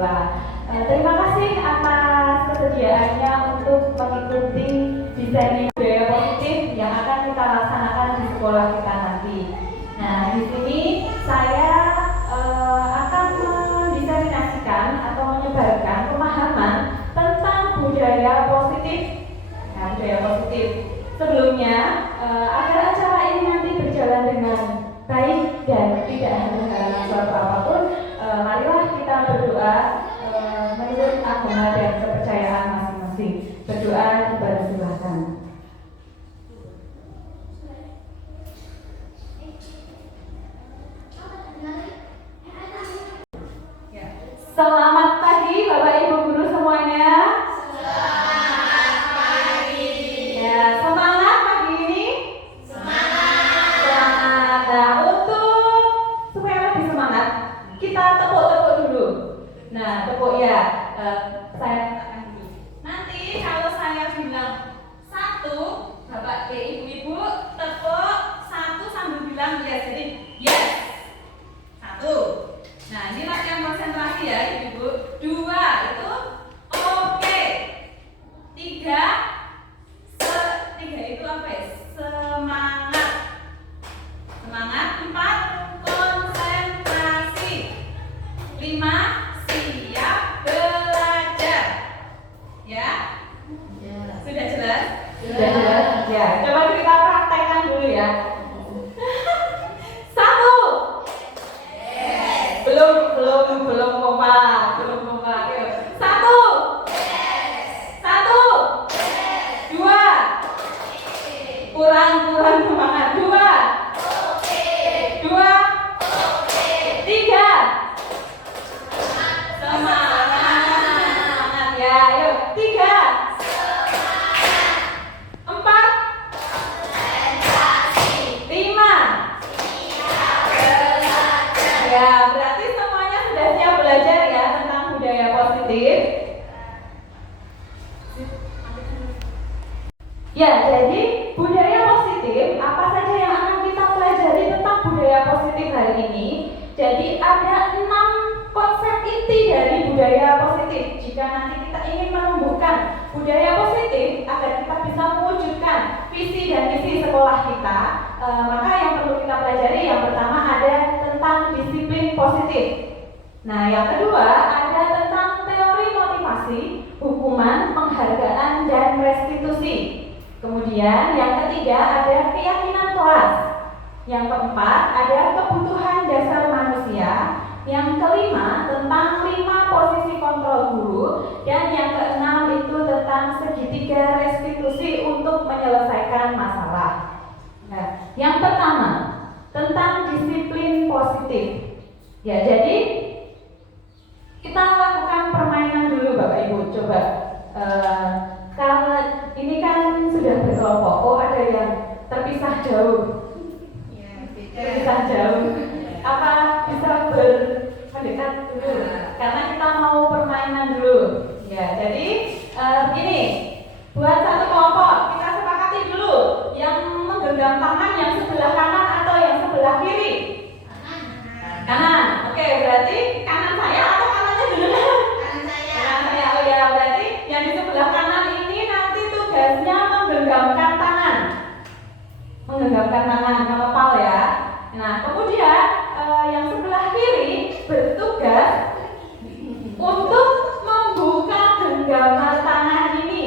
Sekolah. Terima kasih atas kesediaannya untuk mengikuti desain budaya positif yang akan kita laksanakan di sekolah kita nanti. Nah, di sini saya akan mendiseminasikan atau menyebarkan pemahaman tentang budaya positif. Nah, budaya positif. Sebelumnya, agar acara ini nanti berjalan dengan baik dan tidak menghalang suatu apapun, marilah kita berdoa menurut agama dan kepercayaan masing-masing. Berdoa dipersilahkan. Selamat pagi Bapak Ibu Guru semuanya. Selamat pagi. Ya, semangat pagi ini. Semangat. Nah, untuk supaya lebih semangat, kita tepuk-tepuk dulu. Nah, tepuk ya. Saya katakan dulu. Nanti kalau saya bilang 1, Bapak Ibu tepuk 1 sambil bilang yes. Jadi yes. 1. Nah, ini latihan konsentrasi ya Ibu. 2 itu oke. 3 itu apa ya? Semangat. 4 konsentrasi. 5 siap belajar. Ya? Sudah jelas? Sudah jelas. Ya, coba kita praktekkan dulu ya. 1. Belum kompak. Ayo. 1. 2. Kurang semangat. 2. 3. Semangat. Ya, ayo. 3. 4. 5. Ya, berarti semuanya sudah siap belajar ya tentang budaya positif. Ya, jadi budaya positif, apa saja yang akan kita pelajari tentang budaya positif hari ini? Jadi ada 6 konsep inti dari budaya positif. Jika nanti kita ingin menumbuhkan budaya positif agar kita bisa mewujudkan visi dan misi sekolah kita, maka yang perlu kita pelajari yang pertama ada tentang disiplin positif. Nah, yang kedua ada tentang teori motivasi, hukuman, penghargaan, dan restitusi. Kemudian yang ketiga ada keyakinan kelas. Yang keempat ada kebutuhan dasar manusia. Yang kelima tentang 5 posisi kontrol guru. Dan yang keenam itu tentang segitiga restitusi untuk menyelesaikan masalah. Nah, yang pertama tentang disiplin positif. Ya, jadi kita lakukan permainan dulu Bapak Ibu. Coba karena ini kan sudah berkelompok. Oh, ada yang terpisah jauh. Terpisah jauh. Apa bisa mendekat dulu? Karena kita mau permainan dulu. Ya, jadi begini. Buat satu kelompok kita sepakati dulu yang menggenggam tangan yang sebelah kanan atau yang sebelah kiri. Kanan. Oke, berarti kanan saya atau kanannya dulu? Kanan saya. Oh ya, berarti yang di sebelah kanan ini nanti tugasnya menggenggamkan tangan, mengepal ya. Nah, kemudian yang sebelah kiri bertugas untuk membuka genggaman tangan ini.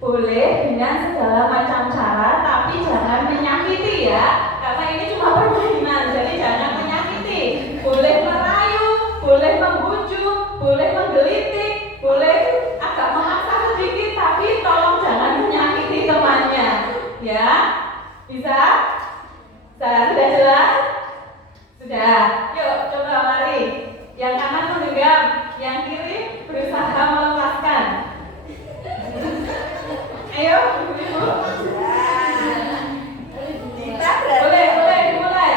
Boleh dengan segala macam cara, tapi jangan menyakiti ya, karena ini cuma permainan, jadi jangan menyakiti. Boleh merayu, boleh membujuk, boleh menggelitik, boleh agak memaksa sedikit, tapi tolong jangan menyakiti temannya, ya. Bisa? Sudah jelas? Sudah. Yuk, coba mari. Yang kanan menggenggam, yang kiri berusaha melepaskan. Ayo, Ibu. Boleh dimulai.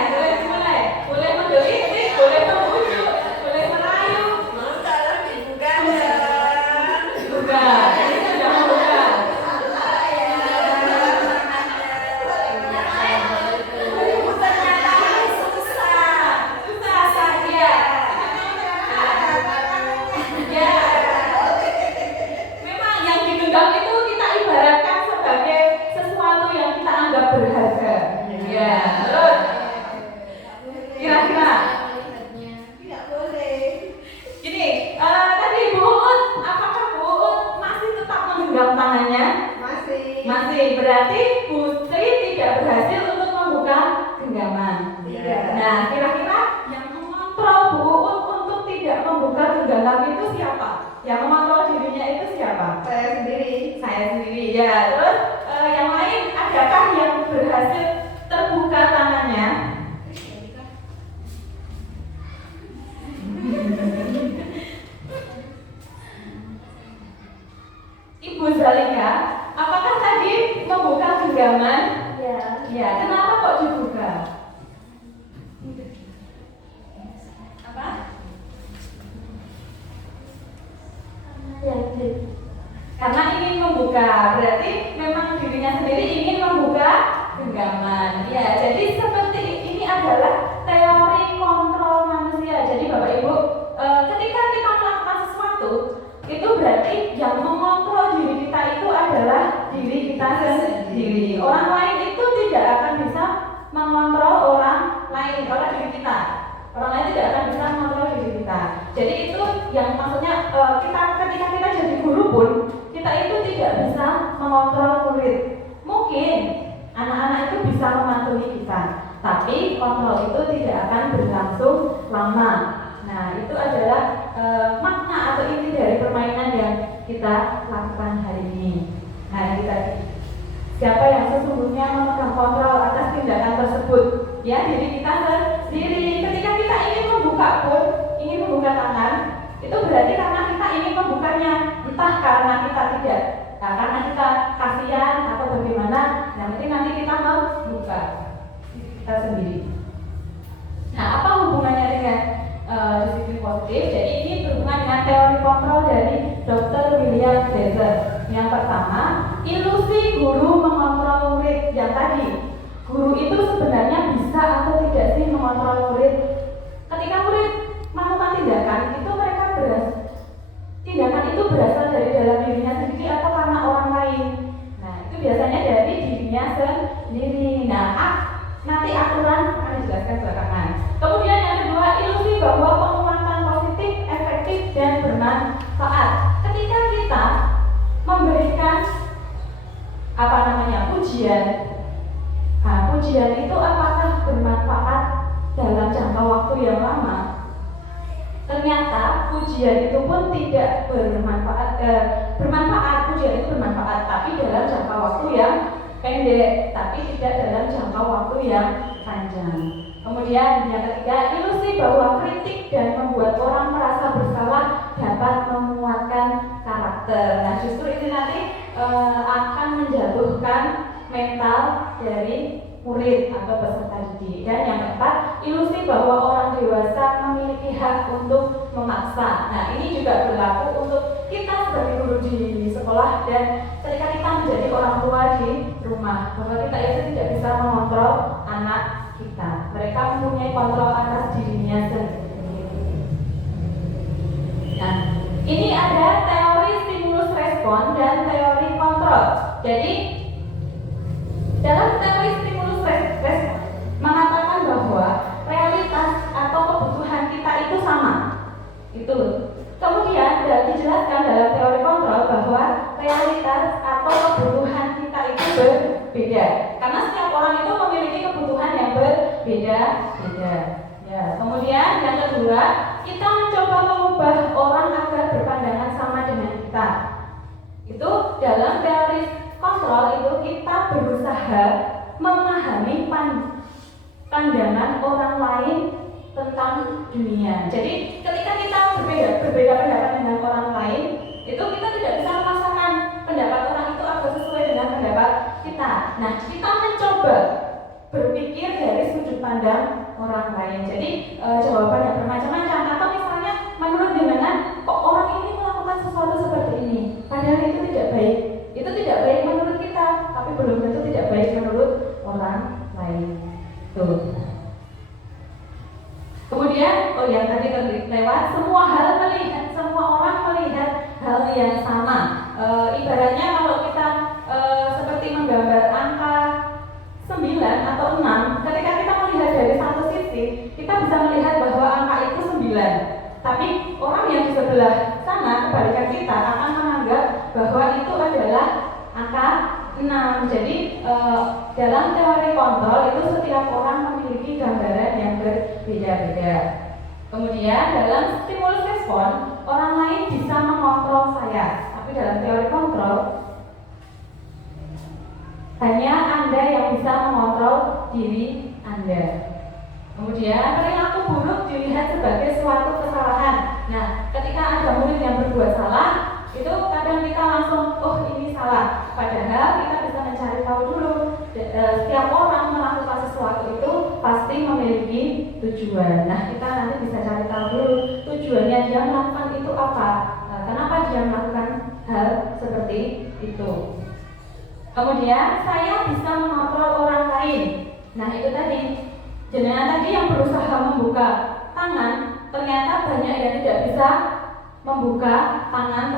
dalam itu siapa? Yang mengontrol dirinya itu siapa? Saya sendiri. Saya sendiri. Ya, terus yang lain adakah yang berhasil terbuka tangannya? Ibu Zalika, apakah tadi membuka genggaman? Ya. Ya, kenapa kok dibuka? Apa? Karena ingin membuka, berarti memang dirinya sendiri ingin membuka genggaman. Ya, jadi seperti ini adalah teori kontrol manusia. Jadi Bapak Ibu, ketika kita melakukan sesuatu, itu berarti yang mengontrol diri kita itu adalah diri kita sendiri. Orang lain itu tidak akan bisa mengontrol orang lain, kalau diri kita. Orang lain tidak akan bisa mengontrol diri kita. Jadi itu yang maksudnya ketika kita jadi guru pun kita itu tidak bisa mengontrol murid. Mungkin anak-anak itu bisa mematuhi kita, tapi kontrol itu tidak akan berlangsung lama. Nah, itu adalah makna atau inti dari permainan yang kita lakukan hari ini. Nah, kita siapa yang sesungguhnya memegang kontrol atas tindakan tersebut? Ya, diri kita sendiri. Ketika kita ingin membuka pun, ingin membuka tangan, itu berarti karena kita ingin membukanya, entah karena kita tidak, karena kita kasihan atau bagaimana. Yang penting nanti kita membuka kita sendiri. Nah, apa hubungannya dengan disiplin positif? Jadi ini berhubungan dengan teori kontrol dari Dr. William Deser. Yang pertama, ilusi guru mengontrol murid. Yang tadi, guru itu sebenarnya bisa atau tidak sih mengontrol murid? Ketika murid melakukan tindakan, itu mereka tindakan itu berasal dari dalam dirinya sendiri atau karena orang lain. Nah, itu biasanya dari dirinya sendiri. Nah, nanti aturan akan dijelaskan belakangan. Kemudian yang kedua, ilusi bahwa penguatan positif, efektif, dan bermanfaat. Ketika kita memberikan pujian, nah, pujian itu apakah bermanfaat dalam jangka waktu yang lama? Ternyata pujian itu pun tidak bermanfaat. Pujian itu bermanfaat, tapi dalam jangka waktu yang pendek, tapi tidak dalam jangka waktu yang panjang. Kemudian yang ketiga, ilusi bahwa kritik dan membuat orang merasa bersalah dapat menguatkan karakter. Nah, justru ini nanti akan menjatuhkan mental dari murid atau peserta didik. Dan yang keempat, ilusi bahwa orang dewasa memiliki hak untuk memaksa. Nah, ini juga berlaku untuk kita sebagai guru di sekolah dan ketika kita menjadi orang tua di rumah, bahwa kita itu tidak bisa mengontrol anak kita. Mereka mempunyai kontrol atas dirinya sendiri. Nah, ini ada teori stimulus respon dan teori kontrol. Jadi dalam teori stimulus respon mengatakan bahwa realitas atau kebutuhan kita itu sama. Itu. Kemudian dijelaskan dalam teori kontrol bahwa realitas atau kebutuhan kita itu berbeda. Karena setiap orang itu memiliki kebutuhan yang berbeda-beda. Ya. Kemudian yang kedua, kita mencoba mengubah orang agar berpandangan sama dengan kita. Itu dalam teori kontrol itu kita berusaha memahami pandangan orang lain tentang dunia. Jadi ketika kita berbeda pendapat dengan orang lain, itu kita tidak bisa memaksakan pendapat orang itu agar sesuai dengan pendapat kita. Nah, kita mencoba berpikir dari sudut pandang orang lain. Jadi jawabannya bermacam-macam. Atau misalnya menurut gimana kok orang ini melakukan sesuatu seperti ini, padahal itu tidak baik. Itu tidak baik menurut kita, tapi belum tentu tidak baik menurut orang lain. Tuh. Kemudian, yang tadi terlewat, semua orang melihat hal yang sama. Ibaratnya kalau kita seperti menggambar angka 9 atau 6, ketika kita melihat dari satu sisi, kita bisa melihat bahwa angka itu 9. Tapi orang yang di sebelah sana, kebalikan kita, akan menganggap bahwa itu adalah angka 6. Jadi dalam teori kontrol itu setiap orang memiliki gambaran yang berbeda-beda. Kemudian dalam stimulus respon, orang lain bisa mengontrol saya. Tapi dalam teori kontrol, hanya Anda yang bisa mengontrol diri Anda. Kemudian perilaku buruk dilihat sebagai suatu kesalahan. Nah, ketika ada murid yang berbuat salah, itu kadang kita langsung, oh ini salah. Padahal kita bisa mencari tahu dulu. Setiap orang melakukan sesuatu itu pasti memiliki tujuan. Nah, kita nanti bisa cari tahu dulu tujuannya dia melakukan itu apa. Kenapa dia melakukan hal seperti itu. Kemudian saya bisa mengontrol orang lain. Nah, itu tadi. Jenengan tadi yang berusaha membuka tangan, ternyata banyak yang tidak bisa membuka tangan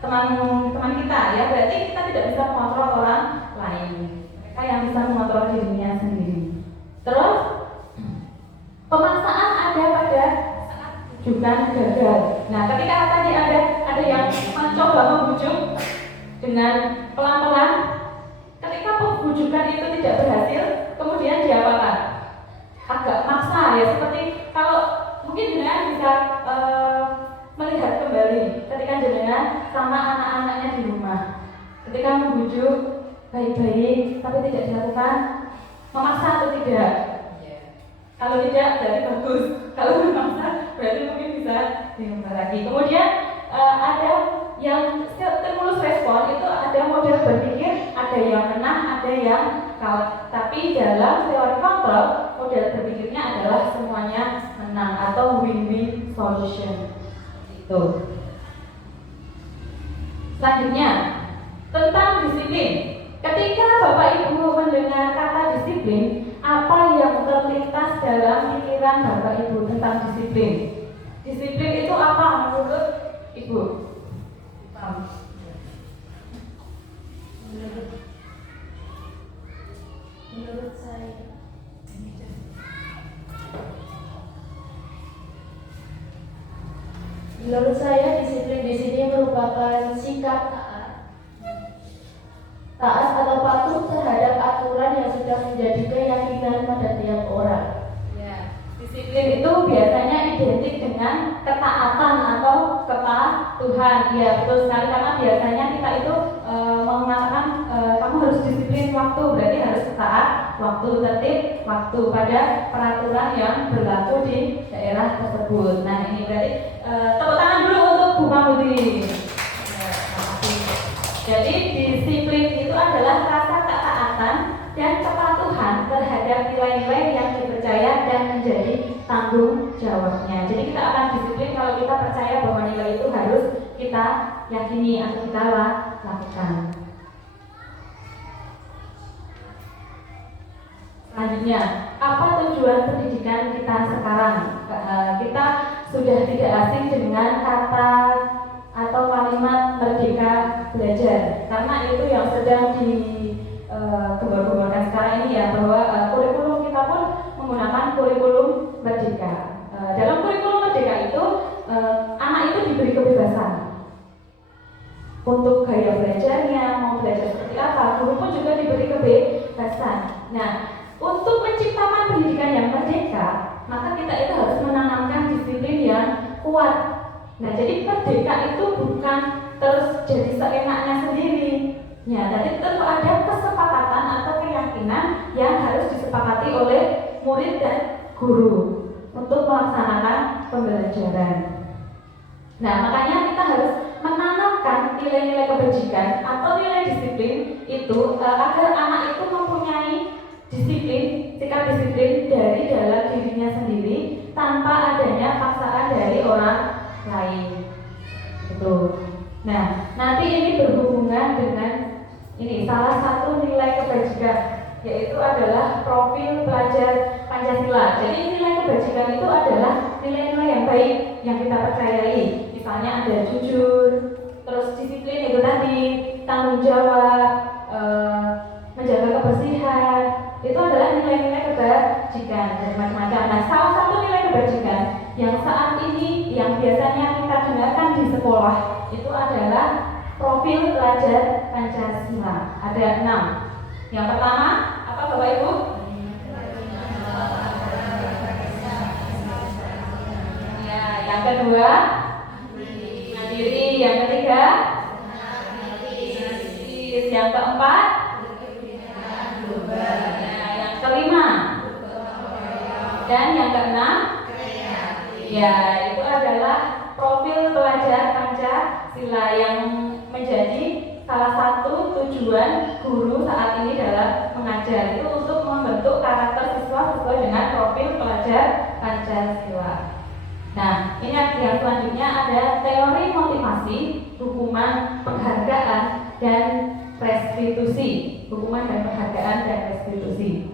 teman kita ya. Berarti kita tidak bisa mengontrol orang lain. Mereka yang bisa mengontrol dirinya sendiri. Terus pemaksaan ada pada saat bujukan gagal. Nah, ketika tadi ada yang mencoba membujuk dengan pelan-pelan, ketika pembujukan itu tidak berhasil, kemudian diapakan? Agak maksa ya, seperti kalau mungkin jenengan bisa melihat kembali ketika jenengan sama anak-anaknya di rumah, ketika membujuk baik-baik tapi tidak dilakukan, memaksa atau tidak? Kalau tidak berarti bagus, kalau memaksa berarti mungkin bisa diubah lagi. Kemudian ada yang stimulus respon itu ada model berpikir, ada yang menang, ada yang kalah. Tapi dalam teori kontrol, model berpikirnya adalah semuanya menang atau win-win solution. Itu. Selanjutnya tentang disiplin. Ketika Bapak Ibu mendengar kata disiplin, apa yang terlintas dalam pikiran Bapak Ibu tentang disiplin? Disiplin itu apa menurut Ibu? Menurut saya disiplin di sini merupakan sikap taat atau patuh terhadap aturan yang sudah menjadi keyakinan pada tiap orang. Ya, disiplin itu biasanya identik dengan ketaatan atau kepatuhan. Ya, betul sekali, karena biasanya kita itu mengatakan kamu harus disiplin waktu, berarti harus taat waktu, tertib waktu pada peraturan yang berlaku di daerah tersebut. Nah, ini berarti tepuk tangan dulu untuk Bu Mahmudi. Jadi disiplin itu adalah rasa ketaatan dan kepatuhan terhadap nilai-nilai yang dipercaya dan menjadi tanggung jawabnya. Jadi kita akan disiplin kalau kita percaya bahwa nilai itu harus kita yakini atau kita lakukan. Selanjutnya, apa tujuan pendidikan kita sekarang? Kita sudah tidak asing dengan kata atau kalimat merdeka belajar, karena itu yang sedang digembar-gemborkan sekarang ini ya, bahwa kurikulum kita pun menggunakan kurikulum merdeka. Dalam kurikulum merdeka itu anak itu diberi kebebasan untuk gaya belajarnya, mau belajar seperti apa, guru pun juga diberi kebebasan. Nah, untuk menciptakan pendidikan yang merdeka, maka kita itu harus menanamkan disiplin yang kuat. Nah, jadi merdeka itu bukan terus jadi seenaknya sendiri. Ya, jadi tentu ada kesepakatan atau keyakinan yang harus disepakati oleh murid dan guru untuk melaksanakan pembelajaran. Nah, makanya kita harus menanamkan nilai-nilai kebajikan atau nilai disiplin itu agar anak itu mempunyai disiplin, sikap disiplin dari dalam dirinya sendiri tanpa adanya paksaan dari orang lain. Betul. Nah, nanti ini berhubungan dengan ini salah satu nilai kebajikan, yaitu adalah profil pelajar Pancasila. Jadi nilai kebajikan itu adalah nilai-nilai yang baik yang kita percayai. Misalnya ada jujur, terus disiplin itu tadi, tanggung jawab, menjaga kebersihan. Itu adalah nilai-nilai kebajikan dan macam-macam. Nah, salah satu nilai kebajikan yang saat ini yang biasanya kita dengarkan di sekolah itu adalah profil pelajar Pancasila. Ada 6. Yang pertama, apa Bapak Ibu? yang kedua mandiri, yang ketiga yang keempat yang kelima dan yang keenam ya itu adalah profil pelajar Pancasila yang menjadi salah satu tujuan guru saat ini dalam mengajar itu untuk membentuk karakter siswa sesuai dengan profil pelajar Pancasila. Nah, ini yang selanjutnya ada teori motivasi, hukuman, penghargaan, dan restitusi. Hukuman dan penghargaan dan restitusi.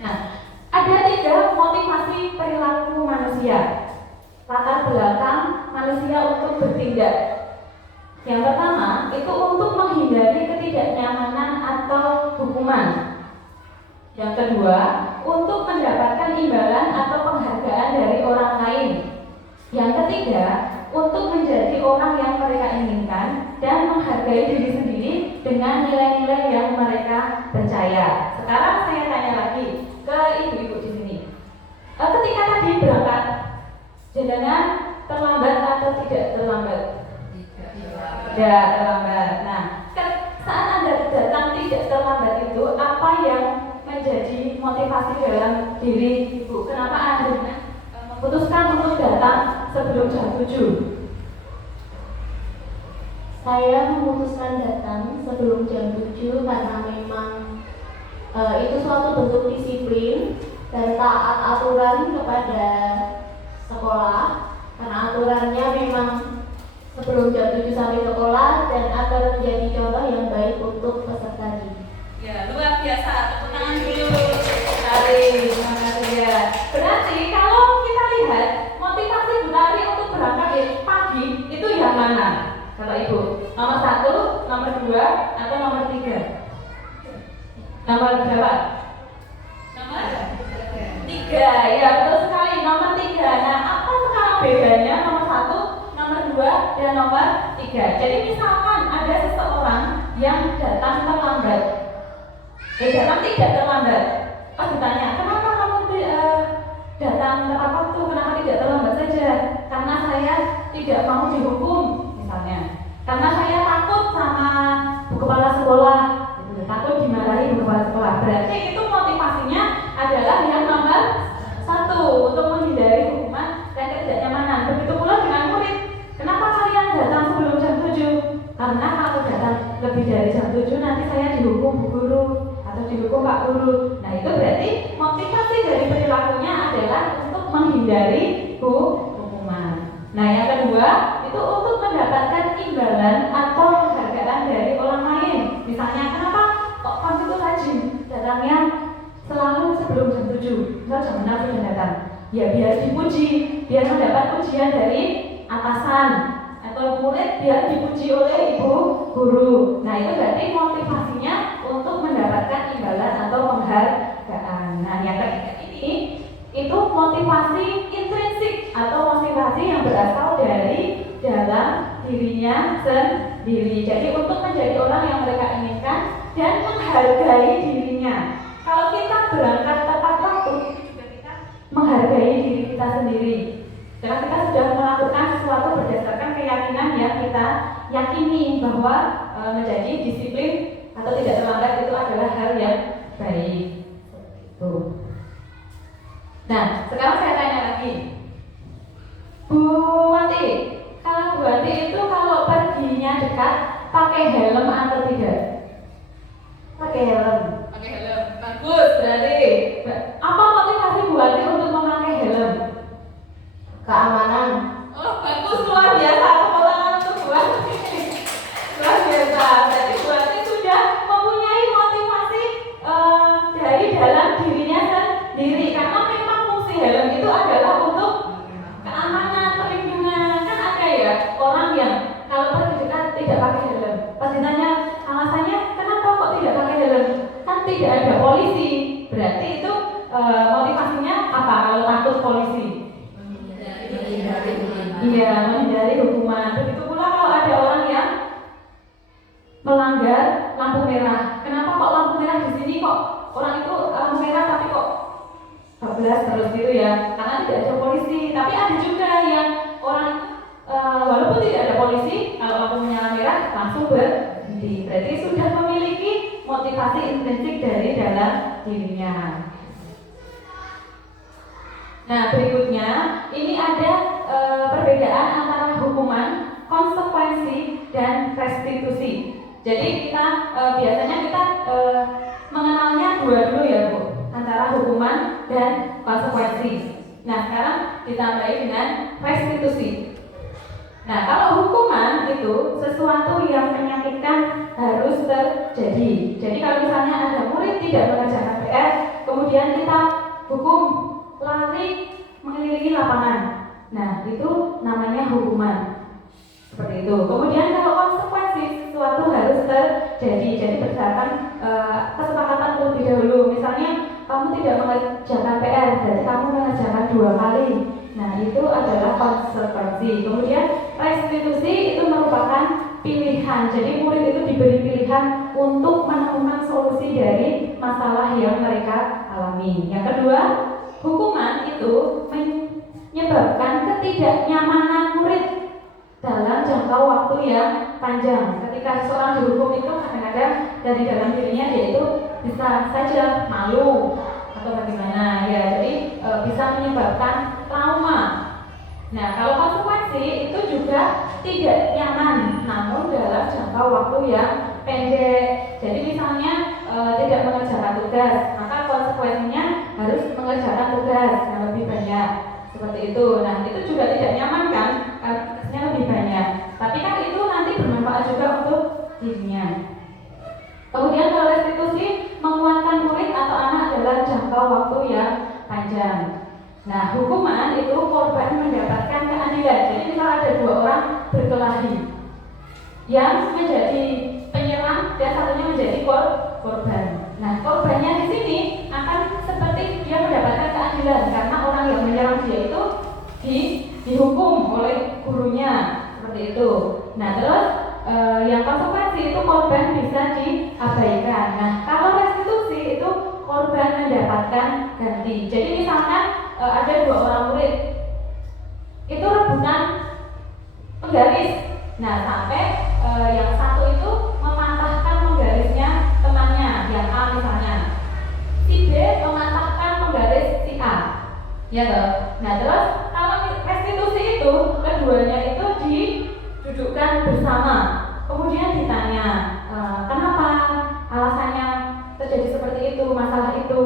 Nah, ada 3 motivasi perilaku manusia. Latar belakang manusia untuk bertindak. Yang pertama, itu untuk menghindari ketidaknyamanan atau hukuman. Yang kedua, untuk mendapatkan imbalan atau penghargaan dari orang lain. Yang ketiga, untuk menjadi orang yang mereka inginkan dan menghargai diri sendiri dengan nilai-nilai yang mereka percaya. Sekarang saya tanya lagi ke ibu-ibu di sini. Ketika tadi berangkat, jenengan terlambat atau tidak terlambat? Tidak terlambat. Nah, saat Anda datang tidak terlambat itu apa yang menjadi motivasi dalam diri ibu? Kenapa Anda memutuskan untuk datang sebelum jam 7? Saya memutuskan datang sebelum jam 7 karena memang itu suatu bentuk disiplin dan taat aturan kepada sekolah. Karena aturannya memang sebelum jam 7 sampai sekolah dan agar menjadi contoh yang baik untuk peserta didik. Ya, luar biasa. Tepuk tangan dulu. Tari, terima kasih ya. Berarti kalau kita lihat motivasi Bu Tari untuk berangkat di pagi itu yang mana? Kata Ibu, nomor 1, nomor 2, atau nomor 3? Nomor berapa? Nomor 3. Ya, betul sekali. Nomor 3. Nah, apa sekarang bedanya nomor 1, nomor 2, dan nomor 3? Jadi misalkan ada seseorang yang datang terlambat. Datang tidak terlambat. Oh, ditanya, kenapa kamu datang tepat waktu? Kenapa tidak terlambat saja? Karena saya tidak mau dihukum, misalnya. Karena saya takut sama bu kepala sekolah, takut dimarahi bu kepala sekolah. Berarti itu motivasinya adalah yang nomor 1 untuk menghindari hukuman dan ketidaknyamanan. Begitu pula dengan murid. Kenapa kalian datang sebelum jam 7? Karena kalau datang lebih dari jam 7 nanti saya dihukum bu guru atau dihukum Pak Guru. Nah, itu berarti motivasi dari perilakunya adalah untuk menghindari hukuman. Nah, yang kedua itu untuk mendapatkan imbalan atau penghargaan dari orang lain. Misalnya, kenapa kok kamu itu rajin datangnya selalu sebelum jam 7? Misal jam 6 sudah datang. Ya biar dipuji, biar mendapat pujian dari atasan atau murid, biar dipuji oleh ibu guru. Nah, itu berarti motivasinya untuk mendapatkan imbalan atau penghargaan. Nah, yang ketiga ini itu motivasi intrinsik atau motivasi yang berasal dari dalam dirinya sendiri. Jadi untuk menjadi orang yang mereka inginkan dan menghargai dirinya. Kalau kita berangkat tepat waktu, juga kita menghargai diri kita sendiri. Karena kita sudah melakukan sesuatu berdasarkan keyakinan yang kita yakini bahwa menjadi disiplin atau tidak terlambat itu adalah hal yang baik. Tuh. Nah, sekarang saya tanya lagi, Bu Wati, kalau Bu Wati itu kalau perginya dekat pakai helm atau tidak? Pakai helm. Pakai helm. Bagus, berarti. Apa motivasi Bu Wati untuk memakai helm? Keamanan. Oh, bagus, luar biasa. Tepuk tangan untuk Bu Wati. Luar biasa. Jadi Bu Wati sudah mempunyai motivasi dari dalam dirinya sendiri. Karena memang fungsi helm itu adalah untuk keamanan, perlindungan. Kan ada ya orang yang kalau pergi dekat tidak pakai helm. Pas ditanya alasannya kenapa kok tidak pakai helm? Kan tidak ada polisi. Berarti itu motivasinya apa kalau takut polisi? Iya, menghindari hukuman. Begitu pula kalau ada orang yang melanggar lampu merah. Kenapa kok lampu merah di sini kok orang itu lampu merah tapi kok 12 terus gitu ya, karena tidak ada polisi. Tapi ada juga yang orang walaupun tidak ada polisi, kalau lampu menyala merah langsung berhenti. Berarti sudah memiliki motivasi intrinsik dari dalam dirinya. Nah, berikutnya ini ada perbedaan antara hukuman, konsekuensi, dan restitusi. Jadi kita biasanya kita mengenalnya dua dulu ya Bu, antara hukuman dan konsekuensi. Nah, sekarang ditambahi dengan restitusi. Nah, kalau hukuman itu sesuatu yang menyakitkan harus terjadi. Jadi kalau misalnya ada murid tidak mengerjakan PR, kemudian kita hukum lari mengelilingi lapangan. Nah, itu namanya hukuman. Seperti itu. Kemudian kalau konsekuensi sesuatu harus terjadi. Jadi berdasarkan kesepakatan terlebih dahulu. Misalnya kamu tidak mengerjakan PR, berarti kamu mengerjakan 2 kali. Nah, itu adalah konsekuensi. Kemudian restitusi itu merupakan pilihan. Jadi murid itu diberi pilihan untuk menemukan solusi dari masalah yang mereka alami. Yang kedua, hukuman itu menyebabkan ketidaknyamanan murid dalam jangka waktu yang panjang. Ketika seseorang dihukum itu kadang-kadang dari dalam dirinya dia itu bisa saja malu atau bagaimana ya, jadi bisa menyebabkan trauma. Nah, kalau konsekuensi itu juga tidak nyaman, namun dalam jangka waktu yang pendek. Jadi misalnya tidak mengerjakan tugas, maka konsekuensinya harus mengerjakan tugas yang lebih banyak. Seperti itu. Nah, itu juga tidak nyaman kan? Tugasnya lebih banyak. Tapi kan itu nanti bermanfaat juga untuk dirinya. Kemudian kalau restitusi menguatkan murid atau anak dalam jangka waktu yang panjang. Nah, hukuman itu korban mendapatkan keadilan. Jadi misal ada 2 orang berkelahi, yang menjadi penyerang dan satunya menjadi korban. Nah, korbannya di sini akan seperti dia mendapatkan keadilan karena orang yang menyerang dia itu dihukum oleh gurunya, seperti itu. Nah, terus yang konsekuensi itu korban bisa diabaikan. Nah, kalau restitusi itu korban mendapatkan ganti. Jadi misalkan ada 2 orang murid itu rebutan penggaris. Nah, sampai yang satu itu mematahkan penggarisnya temannya, yang A misalnya. Si B mematahkan penggaris si A. Ya toh. Nah, terus kalau restitusi itu keduanya itu didudukkan bersama. Kemudian ditanya, kenapa alasannya terjadi seperti itu, masalah itu.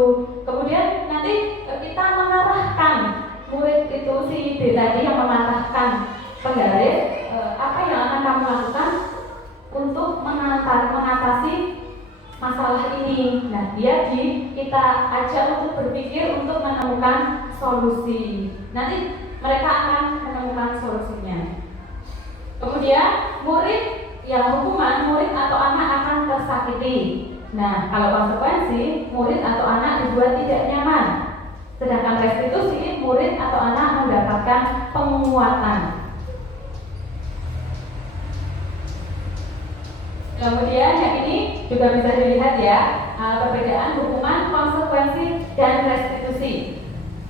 Kemudian nanti kita mengarahkan murid itu si B tadi yang mematahkan penggaris, apa yang akan kamu lakukan untuk mengatasi masalah ini. Nah, kita ajak untuk berpikir untuk menemukan solusi. Nanti mereka akan menemukan solusinya. Kemudian hukuman murid atau anak akan tersakiti. Nah, kalau konsekuensi murid atau anak dibuat tidak nyaman. Sedangkan restitusi murid atau anak mendapatkan penguatan. Kemudian yang ini juga bisa dilihat ya, perbedaan hukuman, konsekuensi, dan restitusi.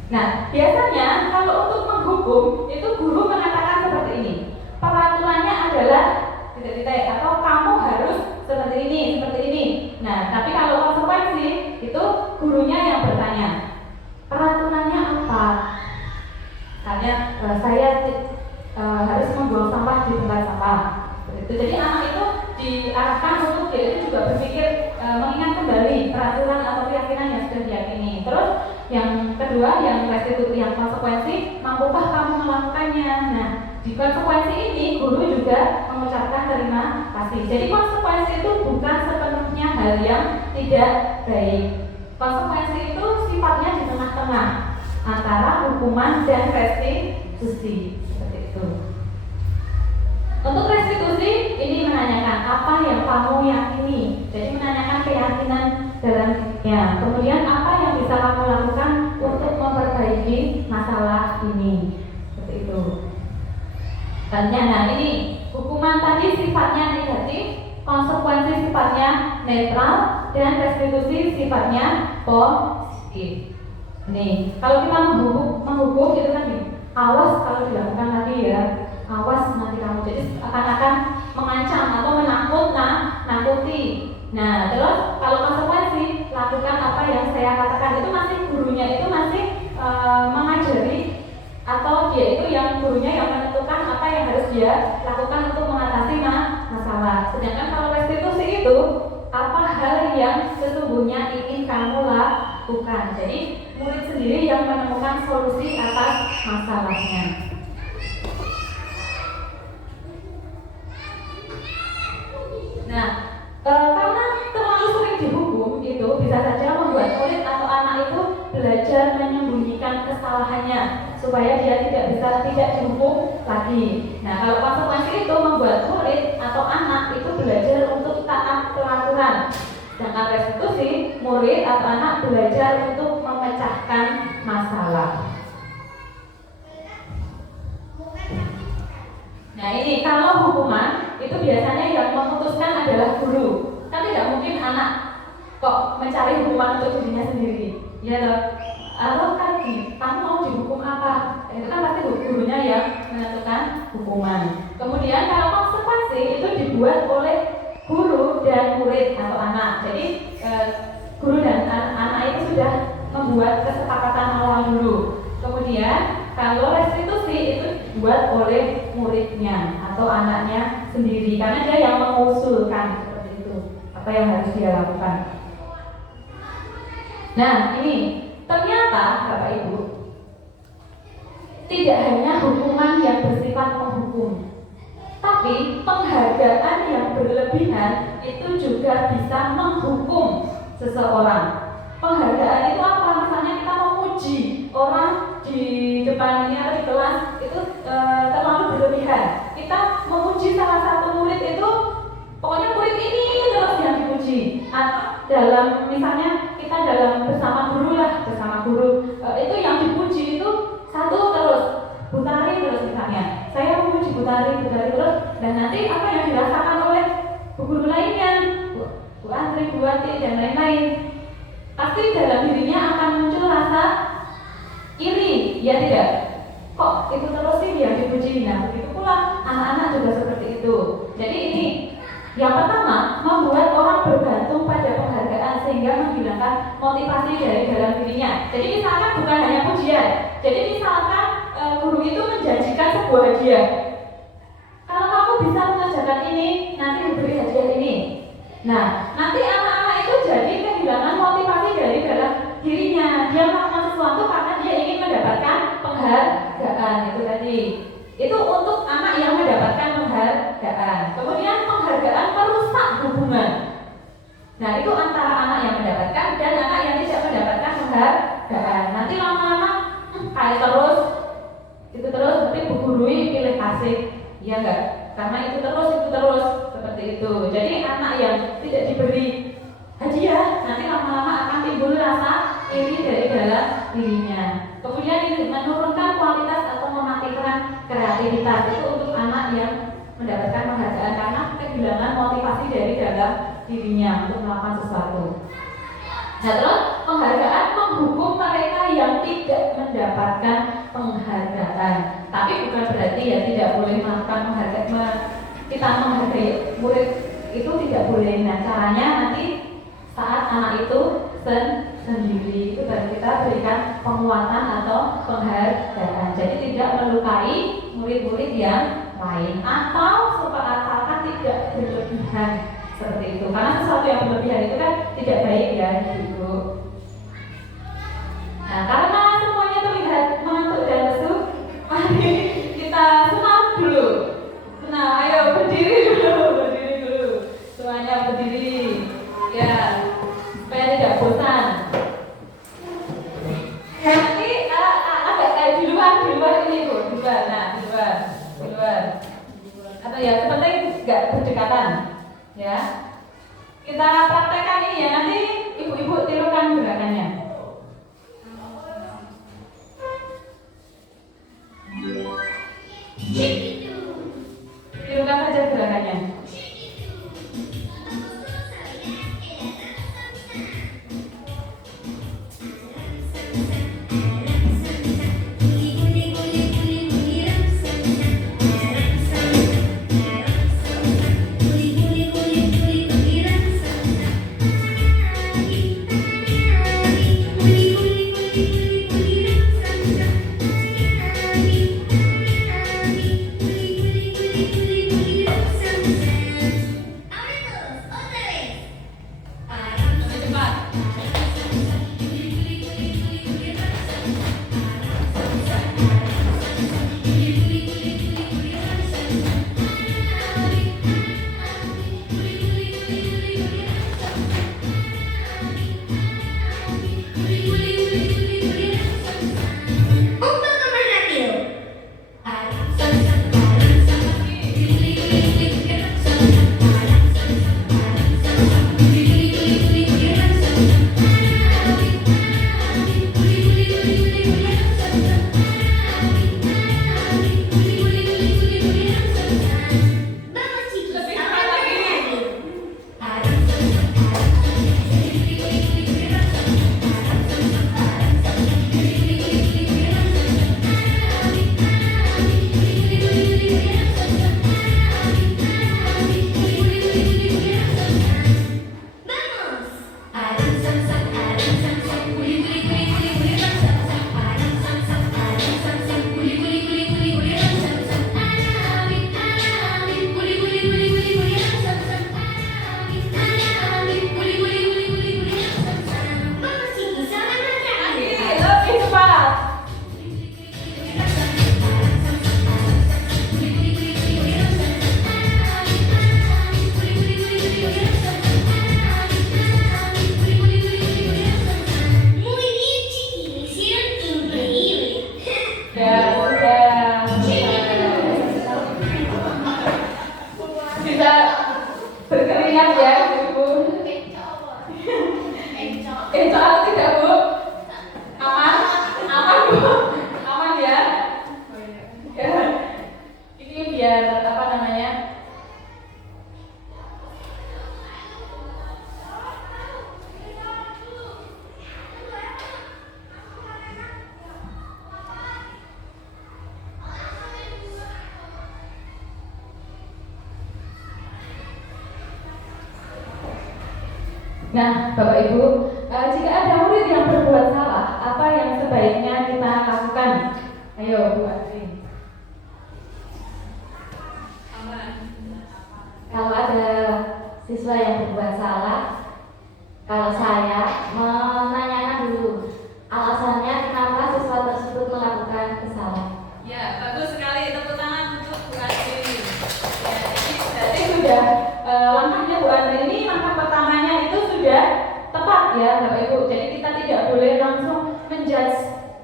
Nah, biasanya kalau untuk menghukum itu guru mengatakan seperti ini. Peraturannya adalah titik-titik atau kamu harus seperti ini. Nah, tapi kalau konsekuensi itu gurunya yang bertanya. Peraturannya apa? Misalnya saya harus membuang sampah di tempat sampah. Jadi anak itu diarahkan untuk dia itu juga berpikir mengingat kembali peraturan atau keyakinan yang sudah diyakini. Terus yang kedua, yang restitusi, yang konsekuensi, mampukah kamu melakukannya? Nah, di konsekuensi ini guru juga mengucapkan terima kasih. Jadi konsekuensi itu bukan sepenuhnya hal yang tidak baik. Konsekuensi itu sifatnya di tengah-tengah antara hukuman dan restitusi, seperti itu. Untuk restitusi ini menanyakan apa yang kamu yakini. Jadi menanyakan keyakinan dalam dirinya. Kemudian apa yang bisa kamu lakukan untuk memperbaiki masalah ini. Seperti itu. Nah, ini hukuman tadi sifatnya negatif, konsekuensi sifatnya netral, dan restitusi sifatnya positif. Nih, kalau kita menghukum itu kan nih, awas kalau dilakukan lagi ya, awas nanti kamu, jadi akan mengancam atau nakuti. Nah, terus kalau konsekuensi, lakukan apa yang saya katakan. Itu masih gurunya itu masih mengajari, atau dia itu yang gurunya yang menentukan apa yang harus dia lakukan untuk mengatasi masalah. Sedangkan kalau restitusi itu apa hal yang sesungguhnya ingin kamu lakukan. Jadi murid sendiri yang menemukan solusi atas masalahnya. Nah, karena terlalu sering dihukum itu bisa saja membuat murid atau anak itu belajar menyembunyikan kesalahannya supaya dia tidak dihukum lagi. Nah, kalau konsekuensi itu membuat murid atau anak itu belajar untuk taat peraturan. Sedangkan restitusi, murid atau anak belajar untuk memecahkan masalah. Nah, ini kalau hukuman itu biasanya yang memutuskan adalah guru. Kan tidak mungkin anak kok mencari hukuman untuk dirinya sendiri, ya toh? Atau kan kamu mau dihukum apa? Itu kan pasti gurunya yang menentukan hukuman. Kemudian kalau konsekuensi itu dibuat oleh guru dan murid atau anak. Jadi guru dan anak itu sudah membuat kesepakatan awal dulu. Kemudian kalau restitusi itu dibuat oleh muridnya atau anaknya sendiri, karena dia yang mengusulkan seperti itu apa yang harus dia lakukan. Nah, ini ternyata Bapak Ibu, tidak hanya hukuman yang bersifat menghukum, tapi penghargaan yang berlebihan itu juga bisa menghukum seseorang. Penghargaan itu apa? Misalnya kita memuji orang di depan ini atau di kelas itu terlalu berlebihan. Kita memuji salah satu murid itu, pokoknya murid ini terus yang dipuji. Dalam misalnya kita dalam bersama guru itu yang dipuji itu satu terus, Butari terus misalnya. Saya memuji Butari terus, dan nanti apa yang dirasakan oleh guru lainnya, Bu Antri, Bu Ati dan lain-lain, pasti dalam dirinya akan muncul rasa iri, ya tidak? Kok itu terus sih yang dipuji? Nah, begitu pula anak-anak juga seperti itu. Jadi ini yang pertama, membuat orang bergantung pada penghargaan sehingga menghilangkan motivasi dari dalam dirinya. Jadi misalkan bukan hanya pujian. Jadi misalkan guru itu menjanjikan sebuah hadiah. Kalau kamu bisa mengerjakan ini, nanti diberi hadiah ini. Nah, nanti anak-anak itu jadi kehilangan motivasi dari dalam dirinya. Dia melakukan sesuatu karena dia ingin mendapatkan penghargaan itu tadi. Itu untuk anak yang mendapatkan penghargaan. Kemudian penghargaan merusak hubungan. Nah, itu antara anak yang mendapatkan dan anak yang tidak mendapatkan penghargaan. Nanti lama-lama kayak terus berarti bu gurui pilih kasih, iya enggak? Karena itu terus seperti itu. Jadi anak yang tidak diberi hadiah nanti lama-lama akan timbul rasa iri dari dalam dirinya. Kemudian ini menurunkan kualitas atau mematikan kreativitas. Itu untuk anak yang mendapatkan penghargaan karena kehilangan motivasi dari dalam dirinya untuk melakukan sesuatu. Nah, terus penghargaan menghukum mereka yang tidak mendapatkan penghargaan. Tapi bukan berarti ya tidak boleh melakukan penghargaan. Kita menghargai murid itu tidak boleh. Nah, caranya nanti saat anak itu sendiri itu baru kita berikan penguatan atau penghargaan. Jadi tidak melukai murid-murid yang lain atau asalkan tidak berlebihan seperti itu. Karena sesuatu yang berlebihan itu kan tidak baik ya, Ibu. Nah, karena semuanya terlihat mengantuk dan lesu, mari kita senam dulu. Nah, ayo berdiri dulu. Semuanya berdiri. Ya, supaya tidak bosan. Nanti agak kayak di luar ini Bu, di luar. Nah, di luar. Atau ya, sepenting nggak berdekatan. Ya, kita praktekkan ini ya. Nanti ibu-ibu tirukan gerakannya. Tirukan saja gerakannya. biar apa namanya? Nah, Bapak Ibu, jika ada murid yang berbuat salah, apa yang sebaiknya kita lakukan? Ayo, Bu Adri. Kalau ada siswa yang berbuat salah, kalau saya menanyakan dulu alasannya kenapa siswa tersebut melakukan kesalahan. Ya, bagus sekali. Tepuk tangan untuk Bu Adri. Ya, jadi sudah langkahnya Bu Adri ini, langkah pertamanya itu sudah tepat ya, Bapak Ibu. Jadi kita tidak boleh langsung menjudge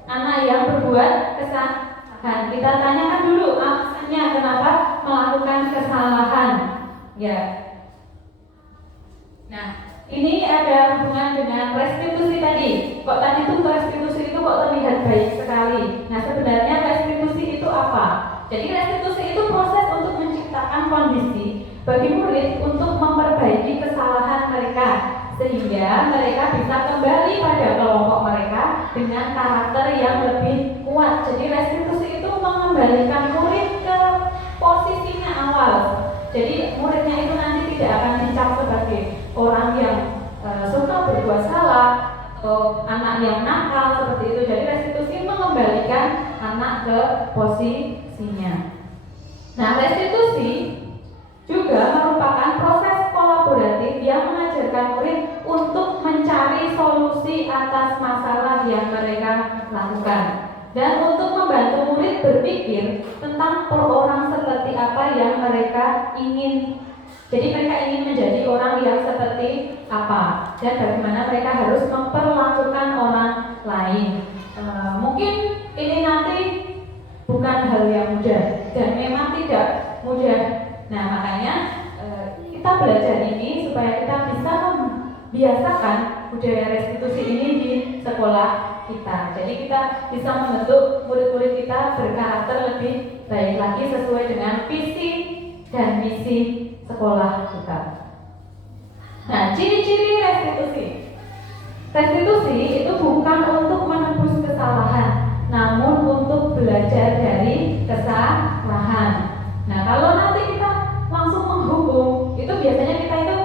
anak yang berbuat kesalahan. Kita tanyakan dulu alasannya kenapa melakukan kesalahan. Ya. Nah, ini ada hubungan dengan restitusi tadi. Kok tadi tuh restitusi itu kok terlihat baik sekali. Nah, sebenarnya restitusi itu apa? Jadi restitusi itu proses untuk menciptakan kondisi bagi murid untuk memperbaiki kesalahan mereka sehingga mereka bisa kembali pada kelompok mereka dengan karakter yang lebih kuat. Jadi restitusi itu mengembalikan murid ke posisinya awal. Jadi muridnya itu nanti tidak akan dicap sebagai orang yang suka berbuat salah atau anak yang nakal seperti itu. Jadi restitusi mengembalikan anak ke posisinya. Nah, restitusi juga merupakan proses kolaboratif yang mengajarkan murid untuk mencari solusi atas masalah yang mereka lakukan dan untuk membantu murid berpikir tentang orang seperti apa yang mereka ingin. Jadi mereka ingin menjadi orang yang seperti apa dan bagaimana mereka harus memperlakukan orang lain. Mungkin ini nanti bukan hal yang mudah dan memang tidak mudah. Nah, makanya kita belajar ini supaya kita bisa membiasakan budaya restitusi ini di sekolah kita. Jadi kita bisa membentuk murid-murid kita berkarakter lebih baik lagi sesuai dengan visi dan misi sekolah kita. Nah, ciri-ciri restitusi. Restitusi itu bukan untuk menebus kesalahan, namun untuk belajar dari kesalahan. Nah, kalau nanti kita langsung menghukum, itu biasanya kita itu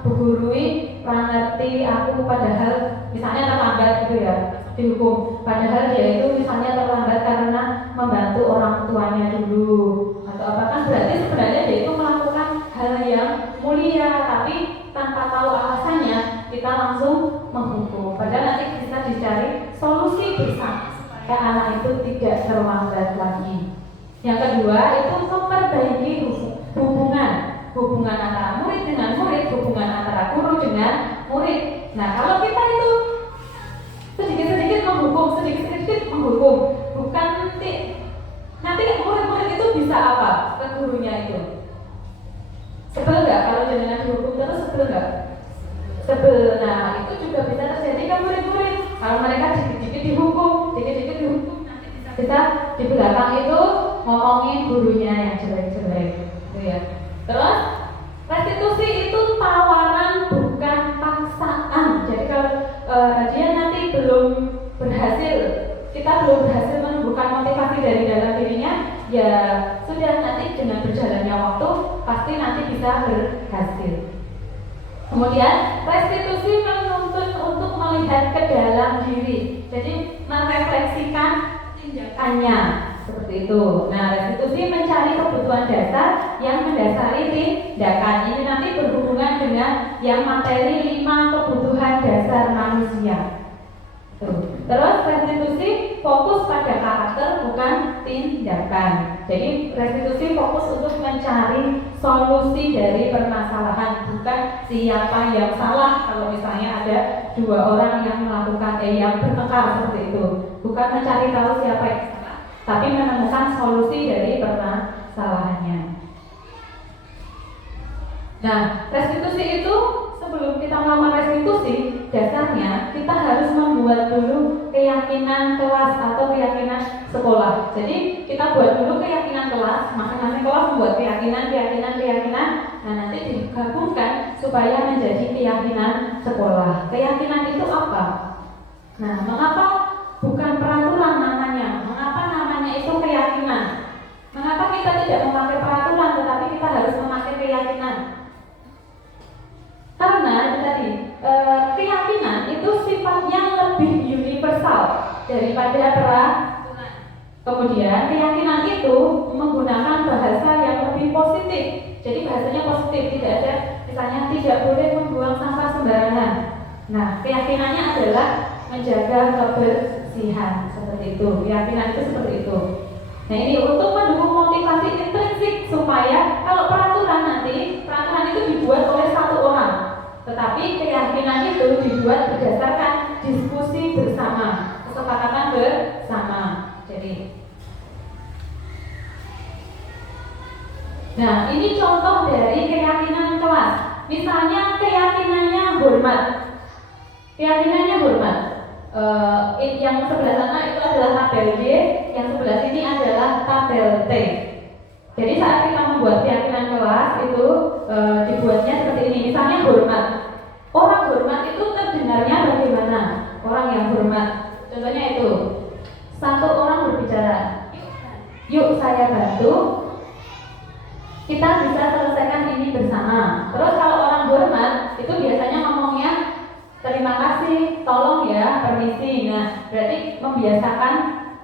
Bu gurui kurang ngerti aku, padahal misalnya terlambat gitu ya, dihukum. Padahal dia itu misalnya terlambat karena membantu orang tuanya dulu atau apa, kan berarti sebenarnya dia itu melakukan hal yang mulia, tapi tanpa tahu alasannya kita langsung menghukum. Padahal nanti bisa dicari solusi bersama supaya anak itu tidak terlambat lagi. Yang kedua itu memperbaiki hubungan antara murid dengan murid, hubungan antara guru dengan murid. Nah, kalau kita itu sedikit-sedikit menghukum, bukan nanti murid-murid itu bisa apa ke gurunya itu? Sebel nggak kalau jangan dihukum terus? Sebel nggak? Sebel. Nah, itu juga bisa terjadi kan murid-murid. Kalau mereka dikit-dikit dihukum, nanti bisa di belakang itu ngomongin gurunya yang jelek-jelek, gitu ya. Terus restitusi itu tawaran bukan paksaan. Jadi kalau dia nanti belum berhasil, kita belum berhasil menumbuhkan motivasi dari dalam dirinya, ya sudah, nanti dengan berjalannya waktu pasti nanti bisa berhasil. Kemudian restitusi menuntut untuk melihat ke dalam diri, jadi merefleksikan tindakannya seperti itu. Nah, restitusi mencari kebutuhan dasar yang mendasari tindakan. Ini nanti berhubungan dengan yang materi 5 kebutuhan dasar manusia. Terus restitusi fokus pada karakter bukan tindakan. Jadi restitusi fokus untuk mencari solusi dari permasalahan, bukan siapa yang salah. Kalau misalnya ada 2 orang yang melakukan yang bertengkar seperti itu, bukan mencari tahu siapa yang salah, tapi menemukan solusi dari permasalahannya. Nah, restitusi itu sebelum kita melakukan restitusi, dasarnya kita harus membuat dulu keyakinan kelas atau keyakinan sekolah. Jadi kita buat dulu keyakinan kelas, masing-masing kelas membuat keyakinan. Nah nanti digabungkan supaya menjadi keyakinan sekolah. Keyakinan itu apa? Nah, mengapa bukan peraturan namanya? Mengapa namanya itu keyakinan? Mengapa kita tidak memakai peraturan tetapi kita harus memakai keyakinan? Karena itu tadi keyakinan itu sifatnya lebih universal daripada peraturan. Kemudian keyakinan itu menggunakan bahasa yang lebih positif. Jadi bahasanya positif, tidak ada misalnya tidak boleh membuang sampah sembarangan. Nah, keyakinannya adalah menjaga kebersihan seperti itu. Keyakinan itu seperti itu. Nah ini untuk mendukung motivasi intrinsik supaya kalau peraturan nanti peraturan itu dibuat oleh satu orang, tetapi keyakinan itu dibuat berdasarkan diskusi bersama, kesepakatan bersama. Jadi, nah ini contoh dari keyakinan kelas. Misalnya keyakinannya hormat. Keyakinannya hormat. Yang sebelah sana itu adalah tabel Y, yang sebelah sini adalah tabel T. Jadi saat kita membuat keyakinan kelas itu dibuatnya seperti ini. Misalnya hormat. Orang hormat itu terdengarnya bagaimana? Orang yang hormat. Contohnya itu, satu orang berbicara, yuk saya bantu, kita bisa selesaikan ini bersama. Terus kalau orang hormat itu biasanya ngomongnya terima kasih, tolong ya, permisi. Nah, berarti membiasakan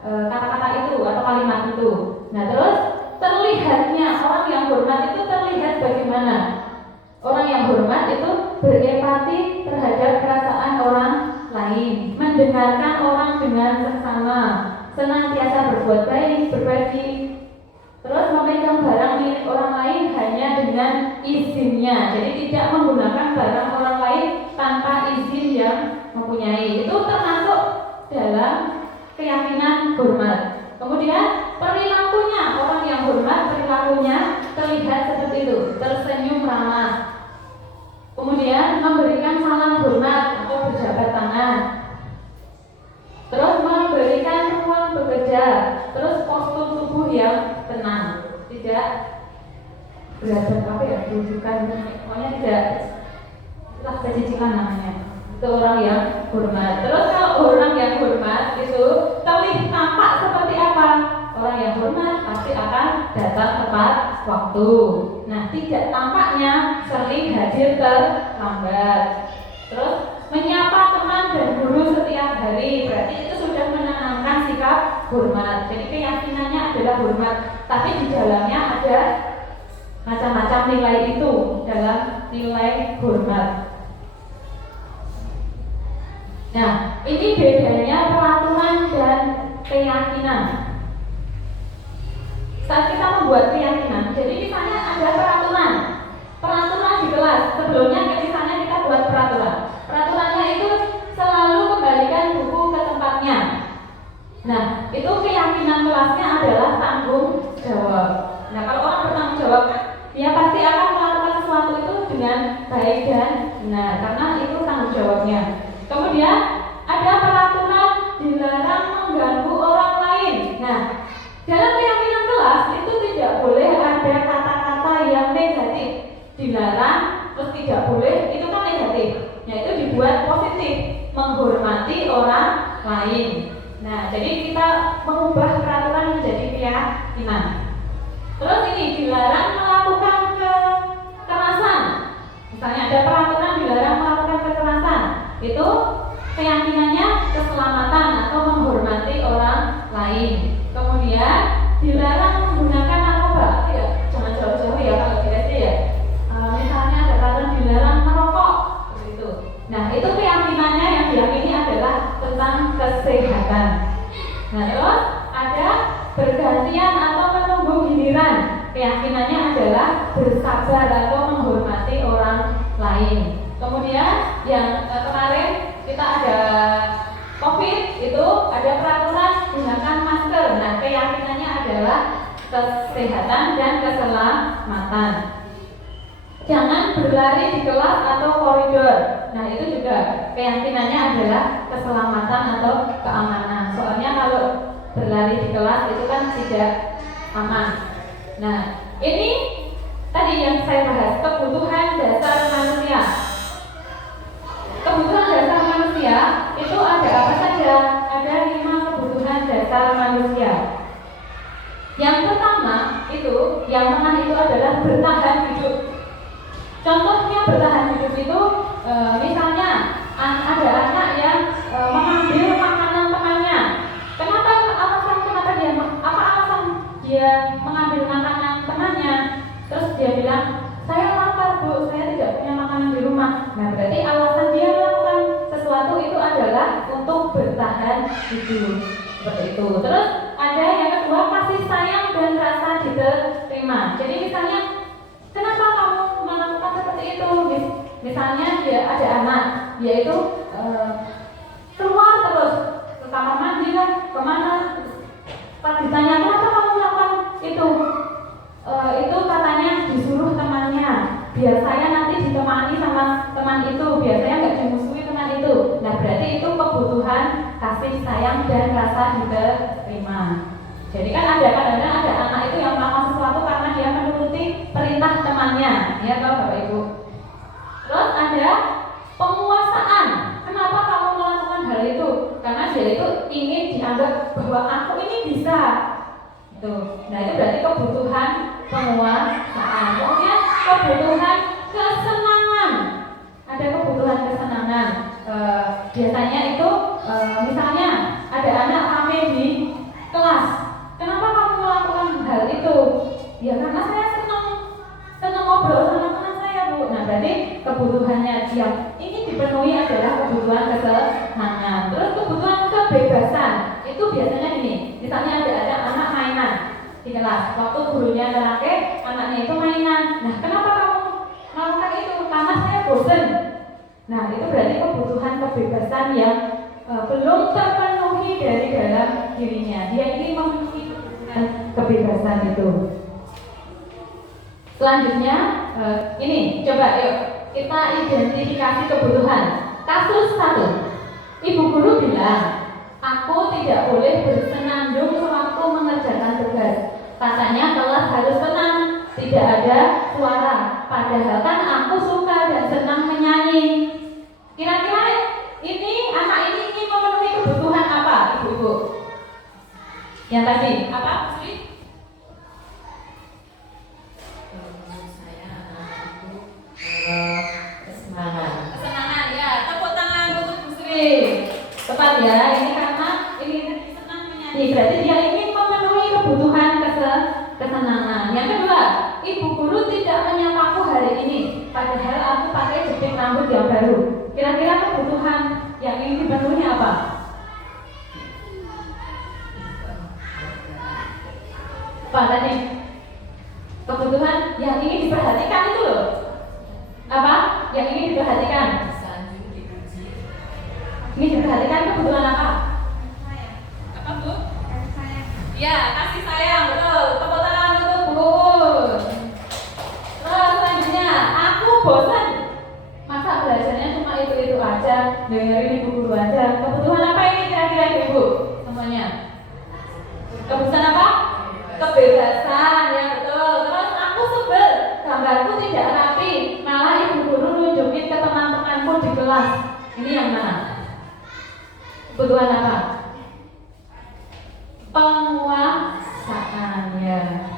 kata-kata itu atau kalimat itu. Nah, terus terlihatnya orang yang hormat itu terlihat bagaimana? Orang yang hormat itu berempati terhadap perasaan orang lain, mendengarkan orang dengan seksama, senantiasa berbuat baik, berbagi, terus memegang barang milik orang lain hanya dengan izinnya. Jadi tidak menggunakan barang orang lain tanpa izin yang mempunyai. Itu termasuk dalam keyakinan hormat. Kemudian perilakunya, orang yang hormat perilakunya terlihat seperti itu, tersenyum ramah. Kemudian memberikan salam hormat atau berjabat tangan. Terus memberikan ruang bekerja, terus postur tubuh yang tenang, tidak berada apa ya, rujukan, pokoknya tidak lah kejijikan namanya. Itu orang yang hormat. Terus kalau orang yang hormat itu terlihat tampak seperti apa? Orang yang hormat pasti akan datang tepat waktu. Nah, tidak tampaknya sering hadir terlambat. Terus menyapa teman dan guru setiap hari, berarti itu sudah menanamkan sikap hormat. Jadi keyakinannya adalah hormat, tapi di dalamnya ada macam-macam nilai itu dalam nilai hormat. Nah, ini bedanya peraturan dan keyakinan. Saat kita membuat keyakinan, jadi misalnya ada peraturan di kelas. Sebelumnya misalnya kita buat peraturan. Peraturannya itu selalu kembalikan buku ke tempatnya. Nah, itu keyakinan kelasnya adalah tanggung jawab. Nah, kalau orang bertanggung jawab, dia pasti akan melakukan sesuatu itu dengan baik dan benar, karena itu tanggung jawabnya. Kemudian ada peraturan dilarang mengganggu orang lain. Nah, dalam keyakinan kelas itu tidak boleh ada kata-kata yang negatif. Dilarang, terus tidak boleh, itu kan negatif. Nah, itu dibuat positif, menghormati orang lain. Nah, jadi kita mengubah peraturan menjadi keyakinan. Terus ini dilarang melakukan kekerasan. Misalnya ada peraturan dilarang melakukan kekerasan. Itu keyakinannya keselamatan atau menghormati orang lain. Kemudian dilarang menggunakan narkoba. Ya, jangan jauh-jauh ya kalau di SD ya. Misalnya ada peraturan dilarang merokok, begitu. Nah, itu keyakinannya yang diyakini adalah tentang kesehatan. Nah, terus ada bergantian atau menunggu giliran. Keyakinannya adalah bersabar atau menghormati orang lain. Kemudian yang kemarin kita ada COVID, itu ada peraturan gunakan masker. Nah, keyakinannya adalah kesehatan dan keselamatan. Jangan berlari di kelas atau koridor. Nah, itu juga keyakinannya adalah keselamatan atau keamanan. Soalnya kalau berlari di kelas itu kan tidak aman. Nah, ini tadi yang saya bahas, kebutuhan dasar manusia. Kebutuhan dasar manusia itu ada apa saja? Ada 5 kebutuhan dasar manusia. Yang pertama itu, yang mana itu adalah bertahan hidup. Contohnya bertahan hidup itu, misalnya ada anak yang mengambil makanan temannya. Kenapa alasan dia mengambil makanan temannya? Terus dia bilang, saya lapar Bu, saya tidak punya makanan di rumah. Nah, berarti alasan dia melakukan sesuatu itu adalah untuk bertahan hidup. Seperti itu. Terus ada yang kedua, kasih sayang dan rasa diterima. Jadi misalnya, kenapa kamu melakukan seperti itu? Misalnya dia ada anak, dia itu keluar terus ke kamar mandi lah, kemana? Pas ditanya kenapa kamu melakukan itu, itu katanya disuruh temannya. Biar saya nanti ditemani sama teman itu, biar saya nggak dimusuhi teman itu. Nah, berarti itu kebutuhan kasih sayang dan rasa diterima. Jadi kan ada kadang-kadang ada anak itu yang melakukan sesuatu karena dia menuruti perintah temannya, ya tahu Bapak Ibu. Terus ada penguasaan. Kenapa kamu melakukan hal itu? Karena dia itu ingin dianggap bahwa aku ini bisa. Itu. Nah, itu berarti kebutuhan penguasaan. Kemudian kebutuhan kesenangan. Ada kebutuhan kesenangan. Biasanya itu misalnya ada anak rame di kelas. Kenapa kamu melakukan hal itu? Ya karena saya senang ngobrol sama teman saya Bu. Nah, berarti kebutuhannya yang ini dipenuhi adalah kebutuhan kesenangan. Terus kebutuhan kebebasan itu biasanya gini. Misalnya ada anak mainan di kelas. Waktu gurunya terakhir, anaknya itu mainan. Nah, kenapa kamu melakukan itu? Karena saya bosan. Nah, itu berarti kebutuhan kebebasan yang belum terpenuhi dari dalam dirinya. Dia ingin memenuhi kebebasan itu. Selanjutnya, ini coba yuk kita identifikasi kebutuhan. Kasus 1, ibu guru bilang, aku tidak boleh bersenandung sewaktu mengerjakan tugas. Katanya kelas harus tenang, tidak ada suara. Padahal kan aku suka dan senang menyanyi. Kira-kira ini anak ini ingin memenuhi kebutuhan apa, ibu-ibu? Yang tadi apa? Kesenangan ya, tepuk tangan untuk Bu Sri. Tepat ya, ini karena ini senang menyanyi. Berarti dia ingin memenuhi kebutuhan kesenangan. Yang kedua, ibu guru tidak menyapaku hari ini, padahal aku pakai jepit rambut yang baru. Kira-kira kebutuhan yang ingin dipenuhi apa? Apa tadi? Kebutuhan yang ingin diperhatikan itu loh. Apa? Yang ingin diperhatikan? Ini diperhatikan kebutuhan apa? Apa Bu? Kasih sayang. Ya, kasih sayang, betul. Tepuk tangan untuk Bu. Terus selanjutnya, aku bosan. Masa belajarnya cuma itu aja, dengerin ibu guru aja. Kebutuhan apa ini kira-kira ibu? Semuanya. Kebutuhan apa? Kebebasan, ya betul. Terus aku sebel, gambarku tidak rapi, malah ibu guru nunjukin ke teman-temanku di kelas. Ini yang mana? Kebutuhan apa? Penguasaan, ya.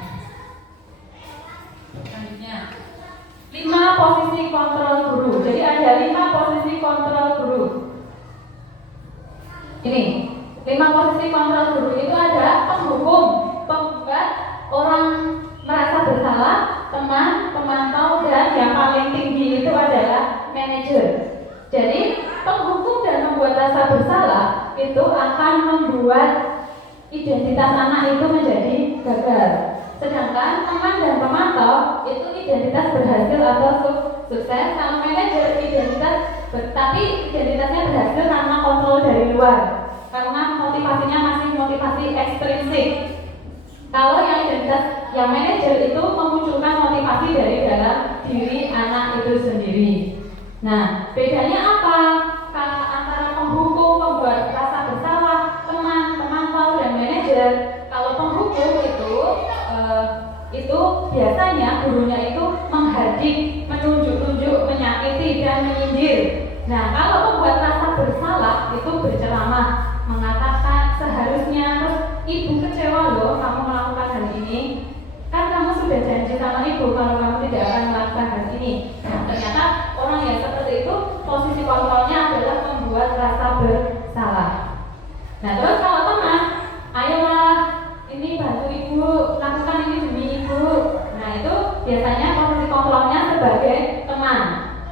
Selanjutnya, 5 posisi kontrol guru. Jadi ada 5 posisi kontrol guru. Ini 5 posisi kontrol guru itu ada penghukum, penggugat, orang merasa bersalah, teman, pemantau, dan yang paling tinggi itu adalah manajer. Jadi penghukum dan membuat rasa bersalah itu akan membuat identitas anak itu menjadi gagal. Sedangkan teman dan pemantau itu identitas berhasil atau sukses. Kalau manajer tapi identitasnya berhasil karena kontrol dari luar, karena motivasinya masih motivasi ekstrinsik. Kalau yang identitas yang manajer itu memunculkan motivasi dari dalam dalam diri anak itu sendiri. Nah, bedanya apa? Antara penghukum, pembuat rasa bersalah, teman, pemantau, dan manajer. Kalau penghukum itu biasanya gurunya itu menghardik, menunjuk-tunjuk, menyakiti, dan menyindir. Nah, kalau pembuat rasa bersalah itu berceramah, mengatakan seharusnya, terus ibu kecewa loh kamu melakukan hal ini, kan kamu sudah janji sama ibu kalau kamu tidak akan melakukan hal ini. Nah, ternyata orang yang seperti itu posisi kontrolnya adalah membuat rasa bersalah. Nah, terus kalau teman, ayolah ini bantu ibu, lakukan ini demi ibu. Nah, itu biasanya posisi kontrolnya sebagai teman.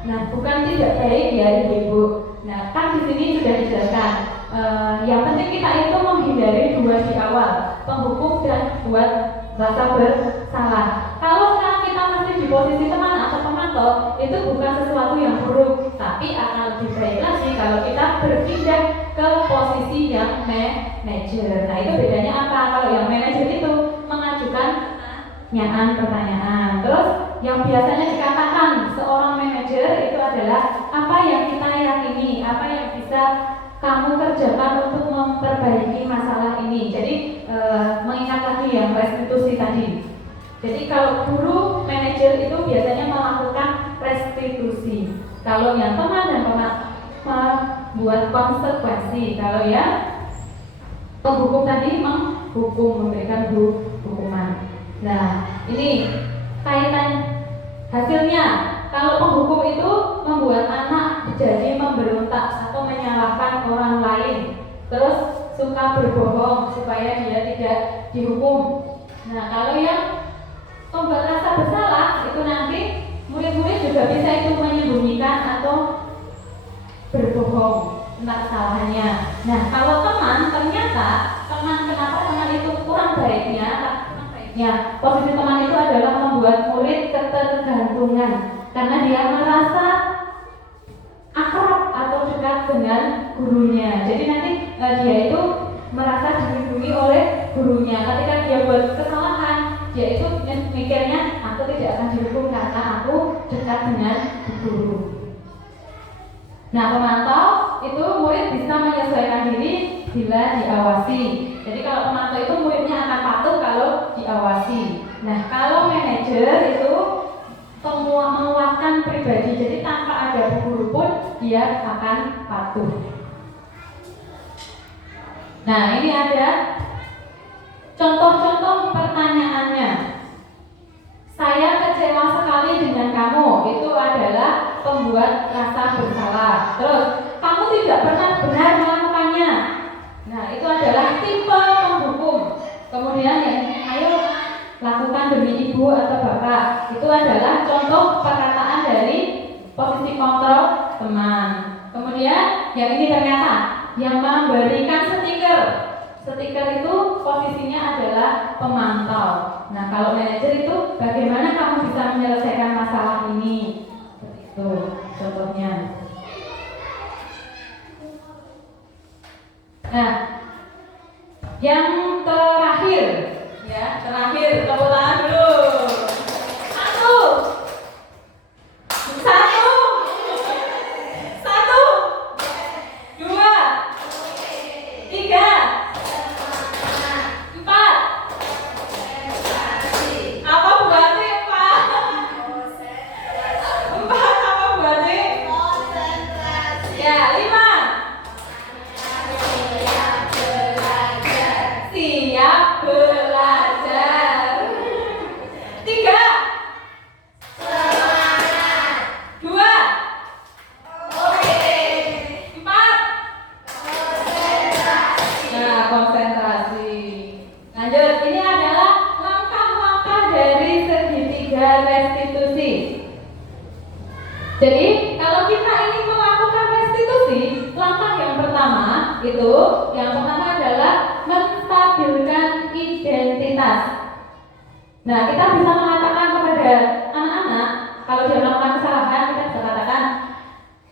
Nah, bukan tidak baik ya ibu. Nah, kan di sini sudah dijelaskan. Yang penting kita itu menghindari dua di awal, penghukum dan buat rasa bersalah. Kalau sekarang kita masih di posisi teman atau pemantau, itu bukan sesuatu yang buruk, tapi akan lebih baik lagi kalau kita berpindah ke posisi yang manajer. Nah, itu bedanya apa? Kalau yang manajer itu mengajukan pertanyaan. Terus yang biasanya dikatakan seorang manajer itu adalah apa yang kita yakini, apa yang bisa kamu kerjakan untuk memperbaiki masalah ini. Jadi mengingat lagi yang restitusi tadi. Jadi kalau guru manajer itu biasanya melakukan restitusi. Kalau yang teman dan membuat konsekuensi. Kalau yang penghukum tadi menghukum, memberikan hukuman. Nah, ini kaitan hasilnya. Kalau penghukum itu membuat anak jadi memberontak atau menyalahkan orang lain, terus suka berbohong supaya dia tidak dihukum. Nah, kalau yang pembuat rasa bersalah itu nanti murid-murid juga bisa itu menyembunyikan atau berbohong tentang kesalahannya. Nah, kalau teman, ternyata kenapa teman itu kurang baiknya? Posisi teman itu adalah membuat murid ketergantungan karena dia merasa akrab atau dekat dengan gurunya. Jadi nanti dia itu merasa dilindungi oleh gurunya. Ketika dia buat kesalahan, dia itu mikirnya aku tidak akan dihukum karena aku dekat dengan guru. Nah, pemantau itu murid bisa menyesuaikan diri bila diawasi. Jadi kalau pemantau itu muridnya akan patuh kalau diawasi. Nah, kalau manajer itu menguatkan pribadi. Jadi tanpa ada guru pun dia akan patuh. Nah, ini ada contoh-contoh pertanyaannya. Saya kecewa sekali dengan kamu. Itu adalah pembuat rasa bersalah. Terus, kamu tidak pernah benar melakukannya. Nah, itu adalah tipe penghukum. Kemudian yang ayo lakukan demi ibu atau bapak. Itu adalah contoh perkataan dari posisi kontrol teman. Kemudian yang ini ternyata yang memberikan stiker. Stiker itu posisinya adalah pemantau. Nah, kalau manajer itu bagaimana kamu bisa menyelesaikan masalah ini? Seperti itu contohnya. Nah, yang terakhir, tepuk tangan dulu. Satu, dua, tiga, empat. Apa buatnya Pak? Empat apa buatnya? Ya, 5. Siap belajar. 3. Semangat. 2. Oke. 4. Konsentrasi. Nah, konsentrasi. Lanjut, ini adalah langkah-langkah dari segitiga restitusi. Jadi, kalau kita ingin melakukan restitusi, langkah yang pertama adalah menstabilkan identitas. Nah, kita bisa mengatakan kepada anak-anak, kalau dia melakukan kesalahan, kita bisa katakan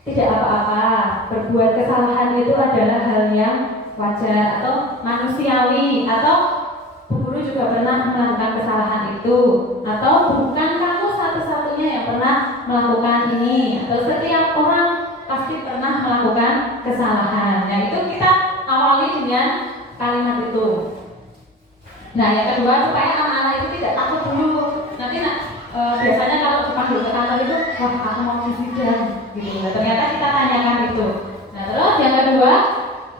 tidak apa-apa, berbuat kesalahan itu adalah hal yang wajar atau manusiawi, atau guru juga pernah melakukan kesalahan itu, atau bukan kamu satu-satunya yang anak melakukan ini, atau setiap orang pasti pernah melakukan kesalahan. Nah, itu kita awali dengan kalimat itu. Nah, yang kedua, supaya anak-anak itu tidak takut dulu. Nanti biasanya kalau dipanggil ke kantor itu, wah aku mau sidang gitu. Nah, ternyata kita tanyakan itu. Nah, terus yang kedua,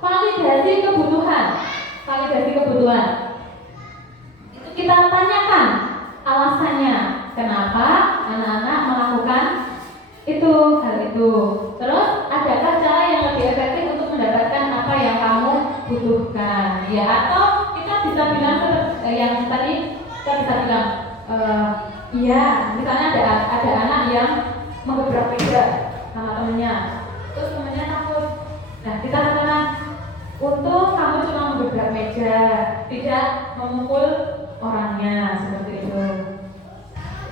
validasi kebutuhan. Validasi kebutuhan. Itu kita tanyakan alasannya, kenapa anak-anak melakukan hal itu. Terus adakah cara yang lebih efektif untuk mendapatkan apa yang kamu butuhkan? Ya, atau kita bisa bilang yang tadi kita bisa bilang iya, misalnya ada anak yang mengebrak meja sama temennya, terus temennya takut. Nah, kita katakan, untung kamu cuma mengebrak meja, tidak memukul orangnya, seperti itu.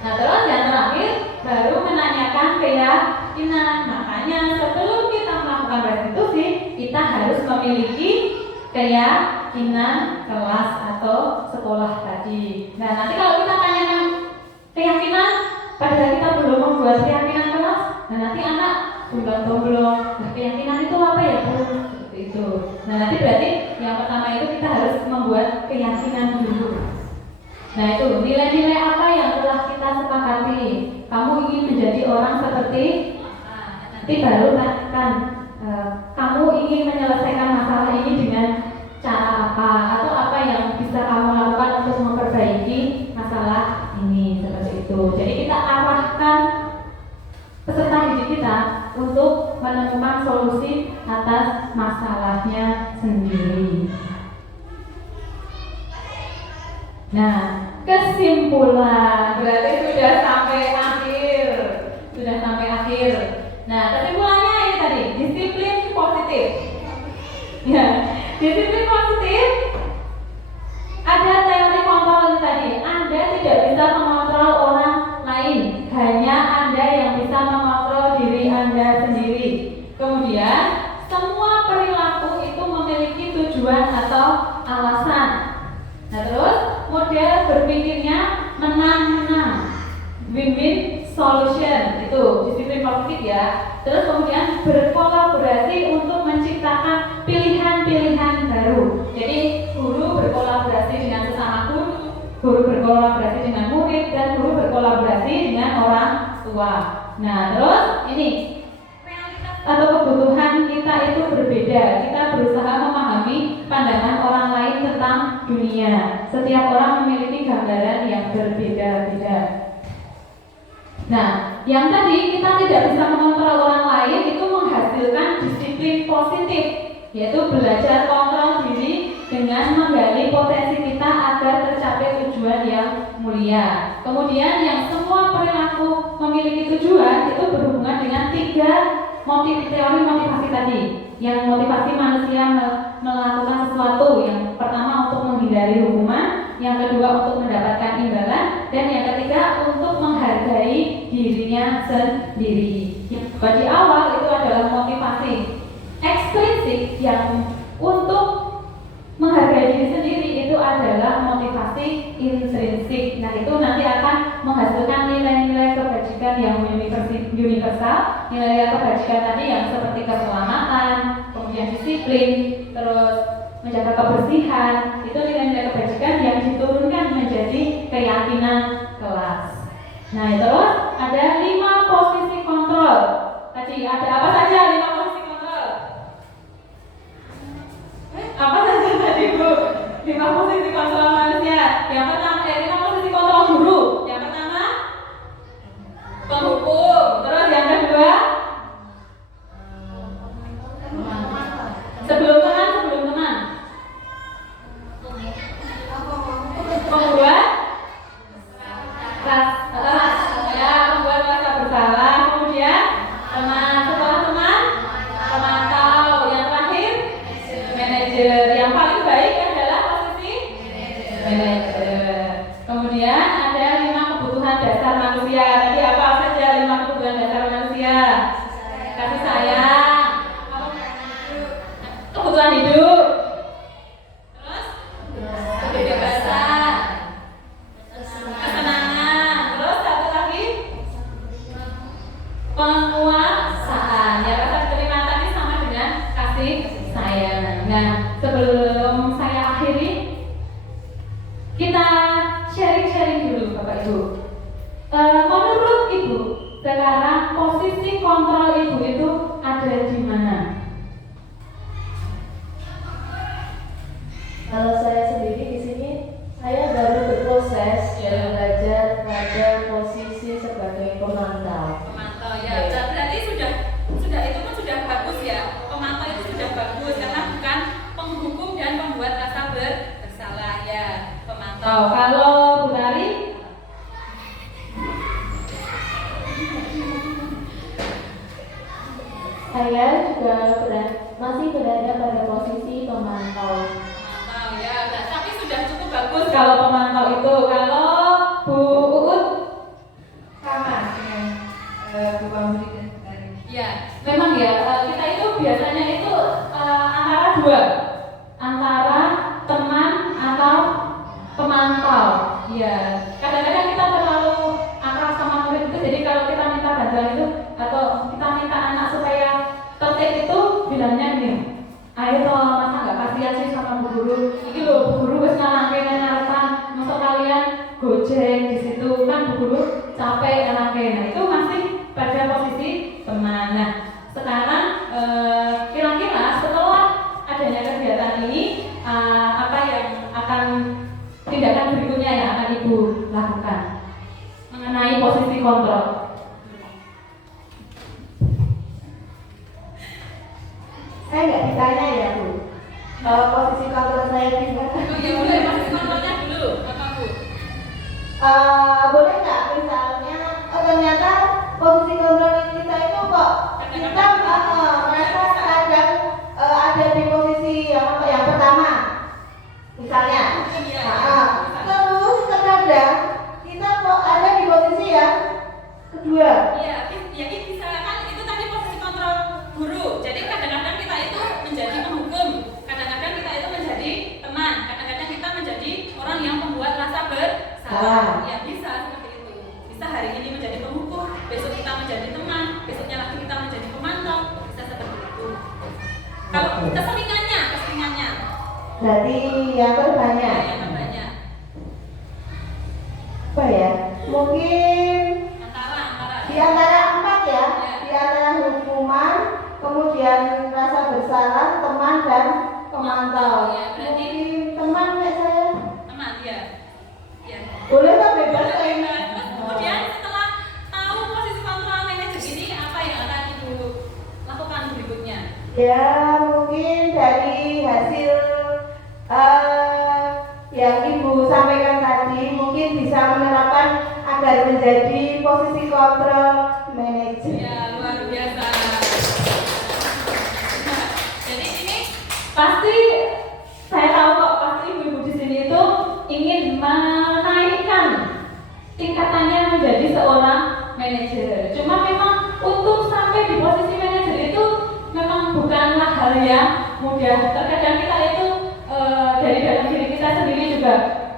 Nah, terus yang terakhir baru menanyakan keyakinan. Makanya sebelum kita melakukan restitusi, kita harus memiliki keyakinan kelas atau sekolah tadi. Nah, nanti kalau kita tanyakan keyakinan, padahal kita belum membuat keyakinan kelas, nah nanti anak belum. Nah, keyakinan itu apa ya, Bu? Seperti itu. Nah, nanti berarti yang pertama itu kita harus membuat keyakinan dulu. Nah, itu nilai-nilai apa yang telah kita sepakati. Kamu ingin menjadi orang seperti nanti baru tanyakan, kamu ingin menyelesaikan masalah ini dengan cara apa, atau apa yang bisa kamu lakukan untuk memperbaiki masalah ini, seperti itu. Jadi kita arahkan peserta didik kita untuk menemukan solusi atas masalahnya sendiri. Nah, kesimpulan berarti sudah sampai akhir. Nah, kesimpulannya ini tadi, disiplin positif. Ya, disiplin positif. Ada teori kontrol ini tadi. Anda tidak bisa mengontrol orang lain, hanya Anda yang bisa mengontrol diri Anda sendiri. Kemudian, semua perilaku itu memiliki tujuan atau alasan. Nah, terus model berpikirnya menang-menang, win-win solution, itu disiplin positif ya. Terus kemudian berkolaborasi untuk menciptakan pilihan-pilihan baru. Jadi guru berkolaborasi dengan sesama guru berkolaborasi dengan murid, dan guru berkolaborasi dengan orang tua. Nah, terus ini atau kebutuhan kita itu berbeda. Kita berusaha memahami pandangan orang lain tentang dunia. Setiap orang memiliki gambaran yang berbeda-beda. Nah, yang tadi kita tidak bisa mengontrol orang lain itu menghasilkan disiplin positif, yaitu belajar kontrol diri dengan menggali potensi kita agar tercapai tujuan yang mulia. Kemudian yang semua perilaku memiliki tujuan itu berhubungan dengan 3 teori motivasi tadi. Yang motivasi manusia melakukan sesuatu, yang pertama untuk menghindari hukuman, yang kedua untuk mendapatkan imbalan, dan yang ketiga untuk menghargai dirinya sendiri. Di awal itu adalah motivasi ekstrinsik, yang untuk menghargai diri sendiri itu adalah motivasi intrinsik. Nah, itu nanti akan menghasilkan nilai-nilai kebajikan yang universal. Nilai kebajikan tadi yang seperti keselamatan, kemudian disiplin, terus menjaga kebersihan, itu nilai-nilai kebajikan yang diturunkan menjadi keyakinan kelas. Nah, terus ada 5 posisi kontrol. Tadi ada apa saja 5 posisi kontrol? Apa saja tadi, Bu? 5 posisi kontrol manusia. Yang pertama, 5 posisi kontrol guru. Yang pertama, penghukum. Terus yang kedua, sebelum teman. Membuat membuat rasa bersalah. Kemudian teman, setelah teman, pemantau. Yang terakhir, manajer. Yang paling baik adalah posisi manajer. Kemudian ada 5 kebutuhan dasar manusia. Tadi apa saja 5 kebutuhan dasar manusia? Kasih sayang, kebutuhan hidup, terus kebebasan, kesenangan, terus satu lagi Menurut Ibu, sekarang posisi kontrol Ibu itu ada di mana? Kalau saya sendiri di sini, saya baru berproses dan belajar pada posisi sebagai pemantau. Pemantau ya, berarti sudah itu pun sudah bagus ya. Pemantau itu sudah bagus karena bukan penghukum dan pembuat rasa bersalah ya. Pemantau. Kalau Bu Tari? Saya juga masih berada pada posisi pemantau. Pemantau ya, tapi sudah cukup bagus kalau pemantau itu. Kalau Bu Uut? Sama dengan Bu Pamri tadi. Ya, memang ya, kita itu biasanya itu antara dua, antara teman atau pemantau. Ya, kadang-kadang kita terlalu akrab sama murid itu, jadi kalau kita minta bantuan itu atau kita minta anak supaya tertib itu bilangnya gini, ayo toh masa nggak kasihan sih sama Bu Guru? Ini loh Bu Guru wes ngalangke nyaretan, masuk kalian gojek di situ kan Bu Guru capek ngalangke. Nah itu masih pada posisi teman. Nah sekarang kira-kira setelah adanya kegiatan ini apa yang akan tindakan berikutnya yang akan Ibu lakukan mengenai posisi kontrol? Saya nggak ditanya ya Bu. Kalau posisi kontrol saya gimana? Oh ya boleh, posisi kontrolnya dulu apa Bu? Boleh nggak misalnya ternyata posisi kontrol kita itu kok kita merasa kadang ada di posisi yang pertama misalnya. Terus terkadang kita kok ada di posisi yang kedua. Iya, ya bisa kan itu tadi posisi kontrol guru. Jadi kadang-kadang kita itu menjadi penghukum, kadang-kadang kita itu menjadi teman, kadang-kadang kita menjadi orang yang membuat rasa bersalah. Ya bisa seperti itu. Bisa hari ini menjadi penghukum, besok kita menjadi teman, besoknya lagi kita menjadi pemantau. Bisa seperti itu. Kalau keseringannya. Berarti yang terbanyak. Ya, yang terbanyak. Apa ya? Mungkin Antara. di antara 4 ya. Ya. Di antara hukuman, kemudian rasa bersalah, teman dan pemantau. Ya, berarti mungkin teman kayak saya. teman ya. Ya. Boleh tak bebas saya? Terus kemudian setelah tahu posisi kontrol manajer ini apa yang akan Ibu lakukan berikutnya? Ya mungkin dari hasil yang Ibu sampaikan tadi mungkin bisa menerapkan agar menjadi posisi kontrol manajer. Ya luar biasa. Nah, jadi ini pasti saya tahu kok pasti ibu-ibu di sini itu ingin menaikkan tingkatannya menjadi seorang manajer. Cuma memang untuk sampai di posisi manajer itu memang bukanlah hal yang mudah. Terkadang kita itu dari dalam diri kita sendiri juga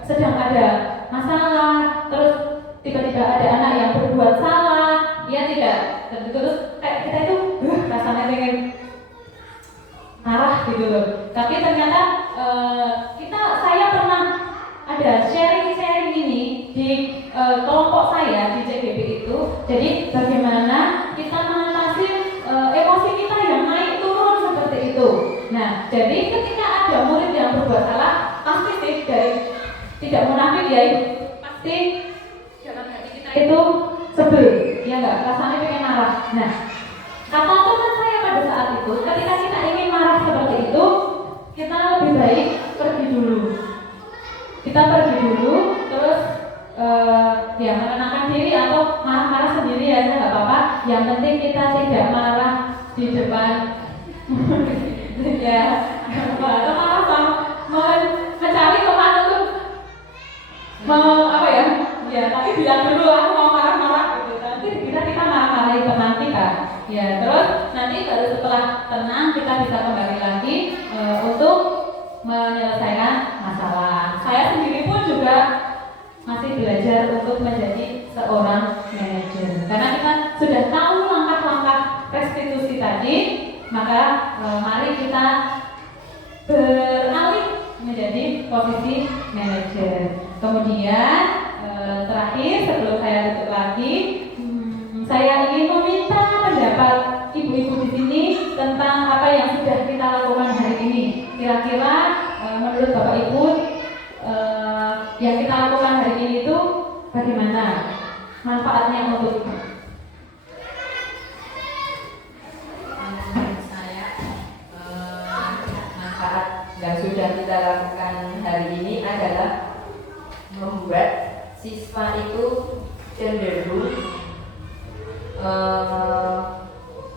sedang ada masalah, terus tiba-tiba ada anak yang berbuat salah, ya tidak, terus kayak kita itu rasanya pengen marah gitu loh. Tapi ternyata saya pernah ada sharing ini di kelompok saya di CGB itu. Jadi bagaimana kita mengatasi emosi kita yang naik turun seperti itu. Nah, jadi ketika ada murid yang berbuat salah, pasti sih dari tidak munafik ya, pasti dalam hati kita itu sebel, ya enggak, rasanya pengen marah. Nah, kata teman saya pada saat itu, ketika kita ingin marah seperti itu, kita lebih baik pergi dulu. Kita pergi dulu, terus ya menenangkan diri atau marah-marah sendiri aja nggak apa-apa. Yang penting kita tidak marah di depan. Ya, atau marah sama mencari teman untuk mau apa ya? Ya, tapi bilang dulu aku mau marah-marah gitu. Nanti kita marah-marahin teman kita. Ya, terus nanti baru setelah tenang kita bisa kembali lagi untuk menyelesaikan masalah. Saya sendiri pun juga masih belajar untuk menjadi seorang manajer. Karena kita sudah tahu langkah-langkah restitusi tadi, maka mari kita beralih menjadi posisi manajer. Kemudian terakhir sebelum saya tutup lagi Kira-kira menurut Bapak Ibu yang kita lakukan hari ini itu bagaimana manfaatnya untuk Ibu? Saya manfaat yang sudah kita lakukan hari ini adalah membuat siswa itu cenderung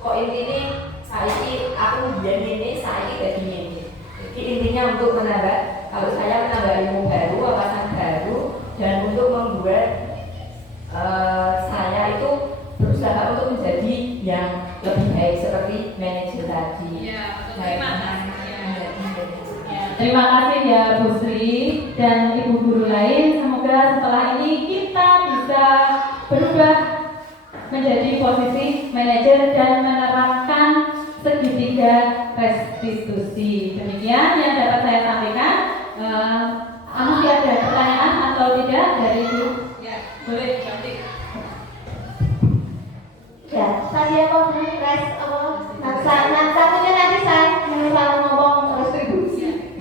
kok intinya aku biar ini jadi ini. Jadi intinya untuk menambah, kalau saya menambah ilmu baru, wawasan baru, dan untuk membuat saya itu berusaha untuk menjadi yang lebih baik seperti manajer tadi. Terima kasih. Terima kasih ya Bu Sri dan Ibu guru lain. Semoga setelah ini kita bisa berubah menjadi posisi manajer dan menerapkan segitiga restitusi. Demikian yang dapat saya sampaikan. Masih ada pertanyaan atau tidak dari Ibu? Ya, boleh ganti. Ya, tadi aku press apa? Nah, satunya nanti saya salah ngomong restitusi.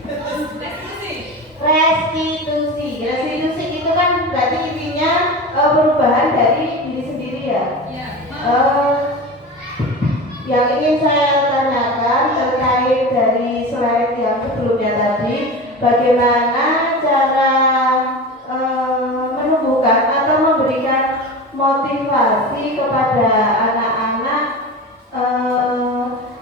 Restitusi itu kan berarti intinya perubahan dari diri sendiri ya. Yang ingin saya tanyakan terkait dari slide yang sebelumnya tadi, bagaimana cara menumbuhkan atau memberikan motivasi kepada anak-anak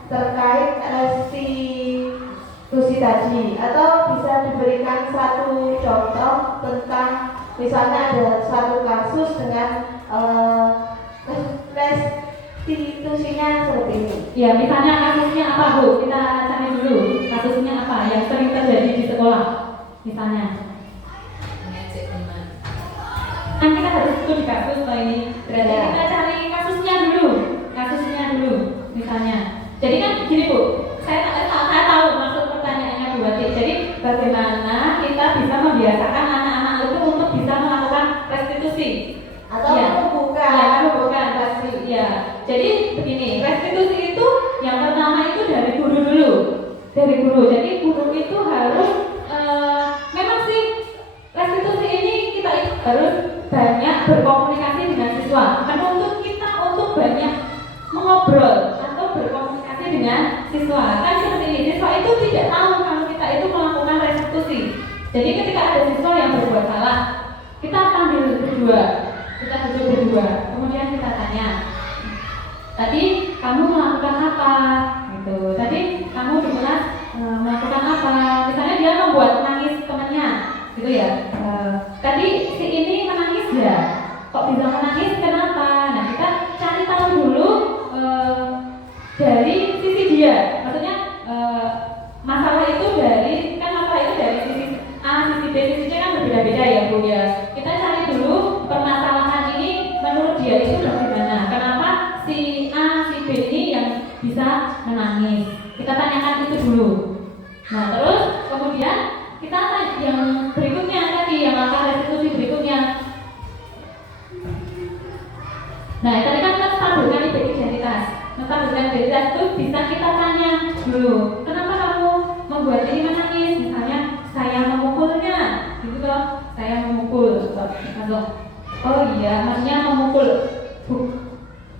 terkait restitusi tadi, atau bisa diberikan satu contoh tentang misalnya ada satu kasus dengan restitusinya seperti ini. Ya, misalnya kasusnya apa Bu? Kita cari dulu kasusnya apa yang sering terjadi di sekolah. Misalnya Mengejek teman. kan kita harus studi kasus Pak ini. Berarti kita cari kasusnya dulu misalnya. Jadi kan gini Bu, saya tahu maksud pertanyaannya Bu Wati. Jadi bagaimana kita bisa membiasakan anak-anak itu untuk bisa melakukan restitusi Atau ya. membuka pasti ya. Jadi begini, restitusi itu yang pertama itu dari guru dulu. Jadi guru itu harus memang sih restitusi ini kita harus banyak berkomunikasi dengan siswa. Menuntut kita untuk banyak mengobrol atau berkomunikasi dengan siswa. Kan seperti ini, siswa itu tidak tahu kalau kita itu melakukan restitusi. Jadi ketika ada siswa yang berbuat salah, kita panggil berdua, kemudian kita tanya, tadi kamu melakukan apa? Gitu. Tadi kamu di kelas melakukan apa? Misalnya dia membuat nangis temannya, gitu ya. Tadi si ini menangis ya. Kok bisa menangis? Kenapa? Nah, kita cari tahu dulu dari sisi dia. Maksudnya masalah itu dari sisi A, sisi B, sisi C kan berbeda-beda ya Bu ya. Kita cari dulu permasalahan ini menurut dia itu bagaimana. Kenapa si A, si B ini yang bisa menangis? Kita tanyakan itu dulu. Nah, terus kemudian kita tanya yang berikutnya tadi, yang langkah restitusi berikutnya. Nah, tadi kan kita stabilkan identitas. Stabilkan identitas itu bisa kita tanya dulu, kenapa kamu membuat ini menangis? Misalnya, saya memukulnya, gitu toh, saya memukul. Oh iya, maksudnya memukul.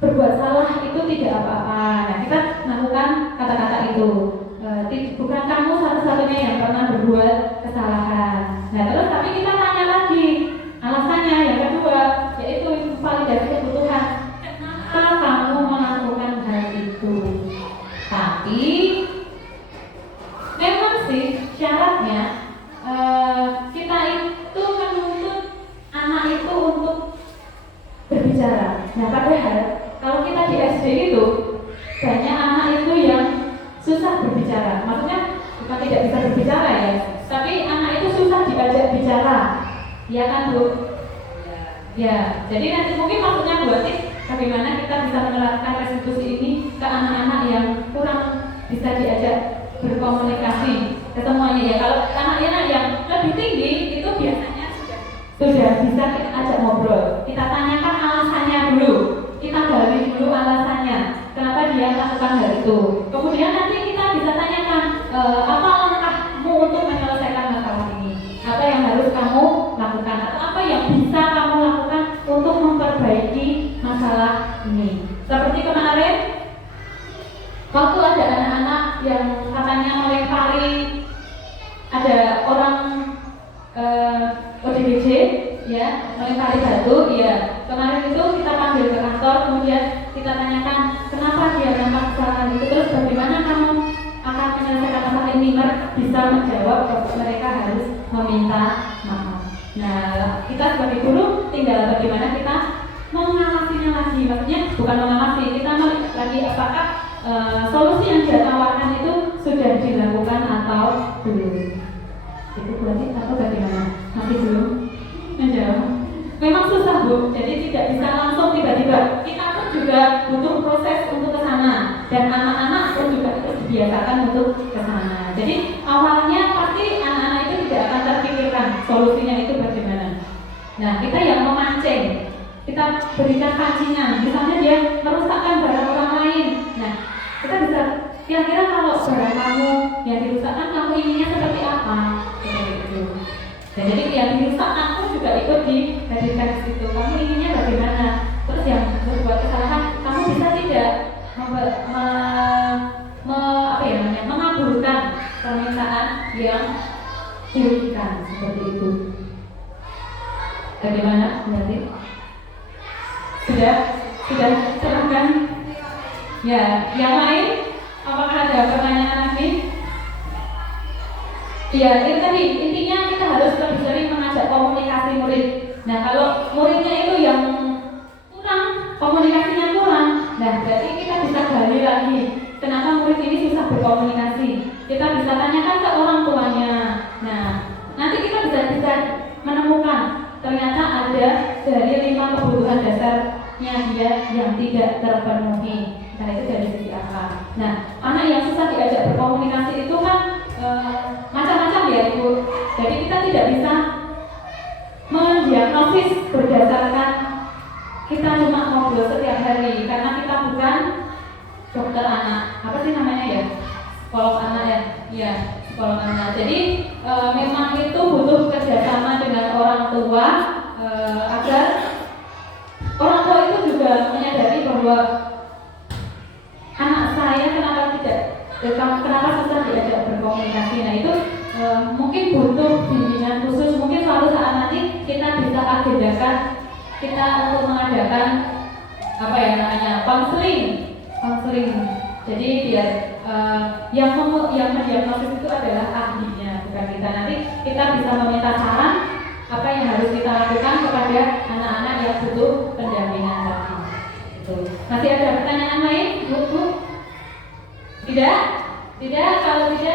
Berbuat salah itu tidak apa-apa. Nah, kita lakukan kata-kata itu. Bukan kamu satu-satunya yang pernah berbuat kesalahan. Nah, terus tapi kita tanya lagi alasannya yang kedua, yaitu validasi kebutuhan. Kenapa kamu melakukan hal itu? Tapi memang sih syaratnya kita itu menuntut anak itu untuk berbicara. Nah, padahal kalau kita di SD itu banyak anak itu yang susah berbicara. Maksudnya bukan tidak bisa berbicara ya, tapi anak itu susah diajak bicara. Iya kan Bu? Ya, jadi nanti mungkin maksudnya buat bagaimana kita bisa menerapkan restitusi ini ke anak-anak yang kurang bisa diajak berkomunikasi ke semuanya ya. Kalau anak-anak yang lebih tinggi itu biasanya sudah bisa kita ajak ngobrol. Kita tanyakan alasannya dulu. Kita gali dulu alasannya. Kenapa dia lakukan hal itu? Kemudian nanti kita bisa tanyakan apa langkah masalah ini. Seperti kemarin, waktu ada anak-anak yang katanya melempari, ada orang ODGJ ya, melempari batu, ya kemarin itu kita panggil ke kantor, kemudian kita tanyakan kenapa dia melempar kesalahan itu, terus bagaimana kamu akan menyelesaikan masalah ini. Mereka bisa menjawab bahwa mereka harus meminta maaf. Nah, kita sebagai guru tinggal bagaimana kita mengawasinya lagi, maksudnya bukan mengawasi, kita melihat lagi apakah solusi yang dia tawarkan itu sudah dilakukan atau belum. Itu berarti atau bagaimana? Masih belum menjawab. Memang susah Bu, jadi tidak bisa langsung tiba-tiba. Kita pun juga butuh proses untuk ke sana, dan anak-anak pun juga harus dibiasakan untuk ke sana. Jadi awalnya pasti anak-anak itu tidak akan terpikirkan solusinya itu bagaimana. Nah, kita yang memancing, kita berikan pancingan, misalnya dia merusakkan barang orang lain. Nah, kita bisa kira-kira kalau barang kamu yang dirusakkan, kamu inginnya seperti apa? Seperti itu. Dan jadi yang dirusakkan pun juga ikut dihadirkan di situ. Kamu inginnya bagaimana? Terus yang berbuat kesalahan, kamu bisa tidak mengabulkan permintaan yang dirugikan seperti itu. Bagaimana berarti? Sudah terangkan? Ya, yang lain? Apakah ada pertanyaan lagi? Ya, itu tadi intinya kita harus lebih sering mengajak komunikasi murid. Nah, kalau muridnya itu yang kurang, komunikasinya kurang, nah berarti kita bisa gali lagi. Kenapa murid ini susah berkomunikasi? Kita bisa tanyakan ke orang tuanya. Nah, nanti kita bisa menemukan ternyata ada dari 5 kebutuhan dasarnya dia yang tidak terpenuhi. Nah, itu dari sisi apa? Nah, anak yang susah diajak berkomunikasi itu kan macam-macam ya Ibu. Jadi kita tidak bisa mendiagnosis berdasarkan kita cuma ngobrol setiap hari, karena kita bukan dokter anak. Apa sih namanya ya? Psikolog anak ya? Iya, psikolog anak. Jadi memang itu butuh kerjasama dengan orang tua agar orang tua itu juga menyadari bahwa anak saya kenapa susah diajak berkomunikasi. Nah itu mungkin butuh bimbingan khusus. Mungkin suatu saat nanti kita bisa agendakan kita untuk mengadakan konseling. Jadi biar yang mendiagnosis itu adalah ahlinya, bukan kita. Nanti kita bisa meminta saran apa yang harus kita lakukan kepada anak-anak yang butuh pendampingan tadi. Masih ada pertanyaan lain, Bu? Tidak? Kalau tidak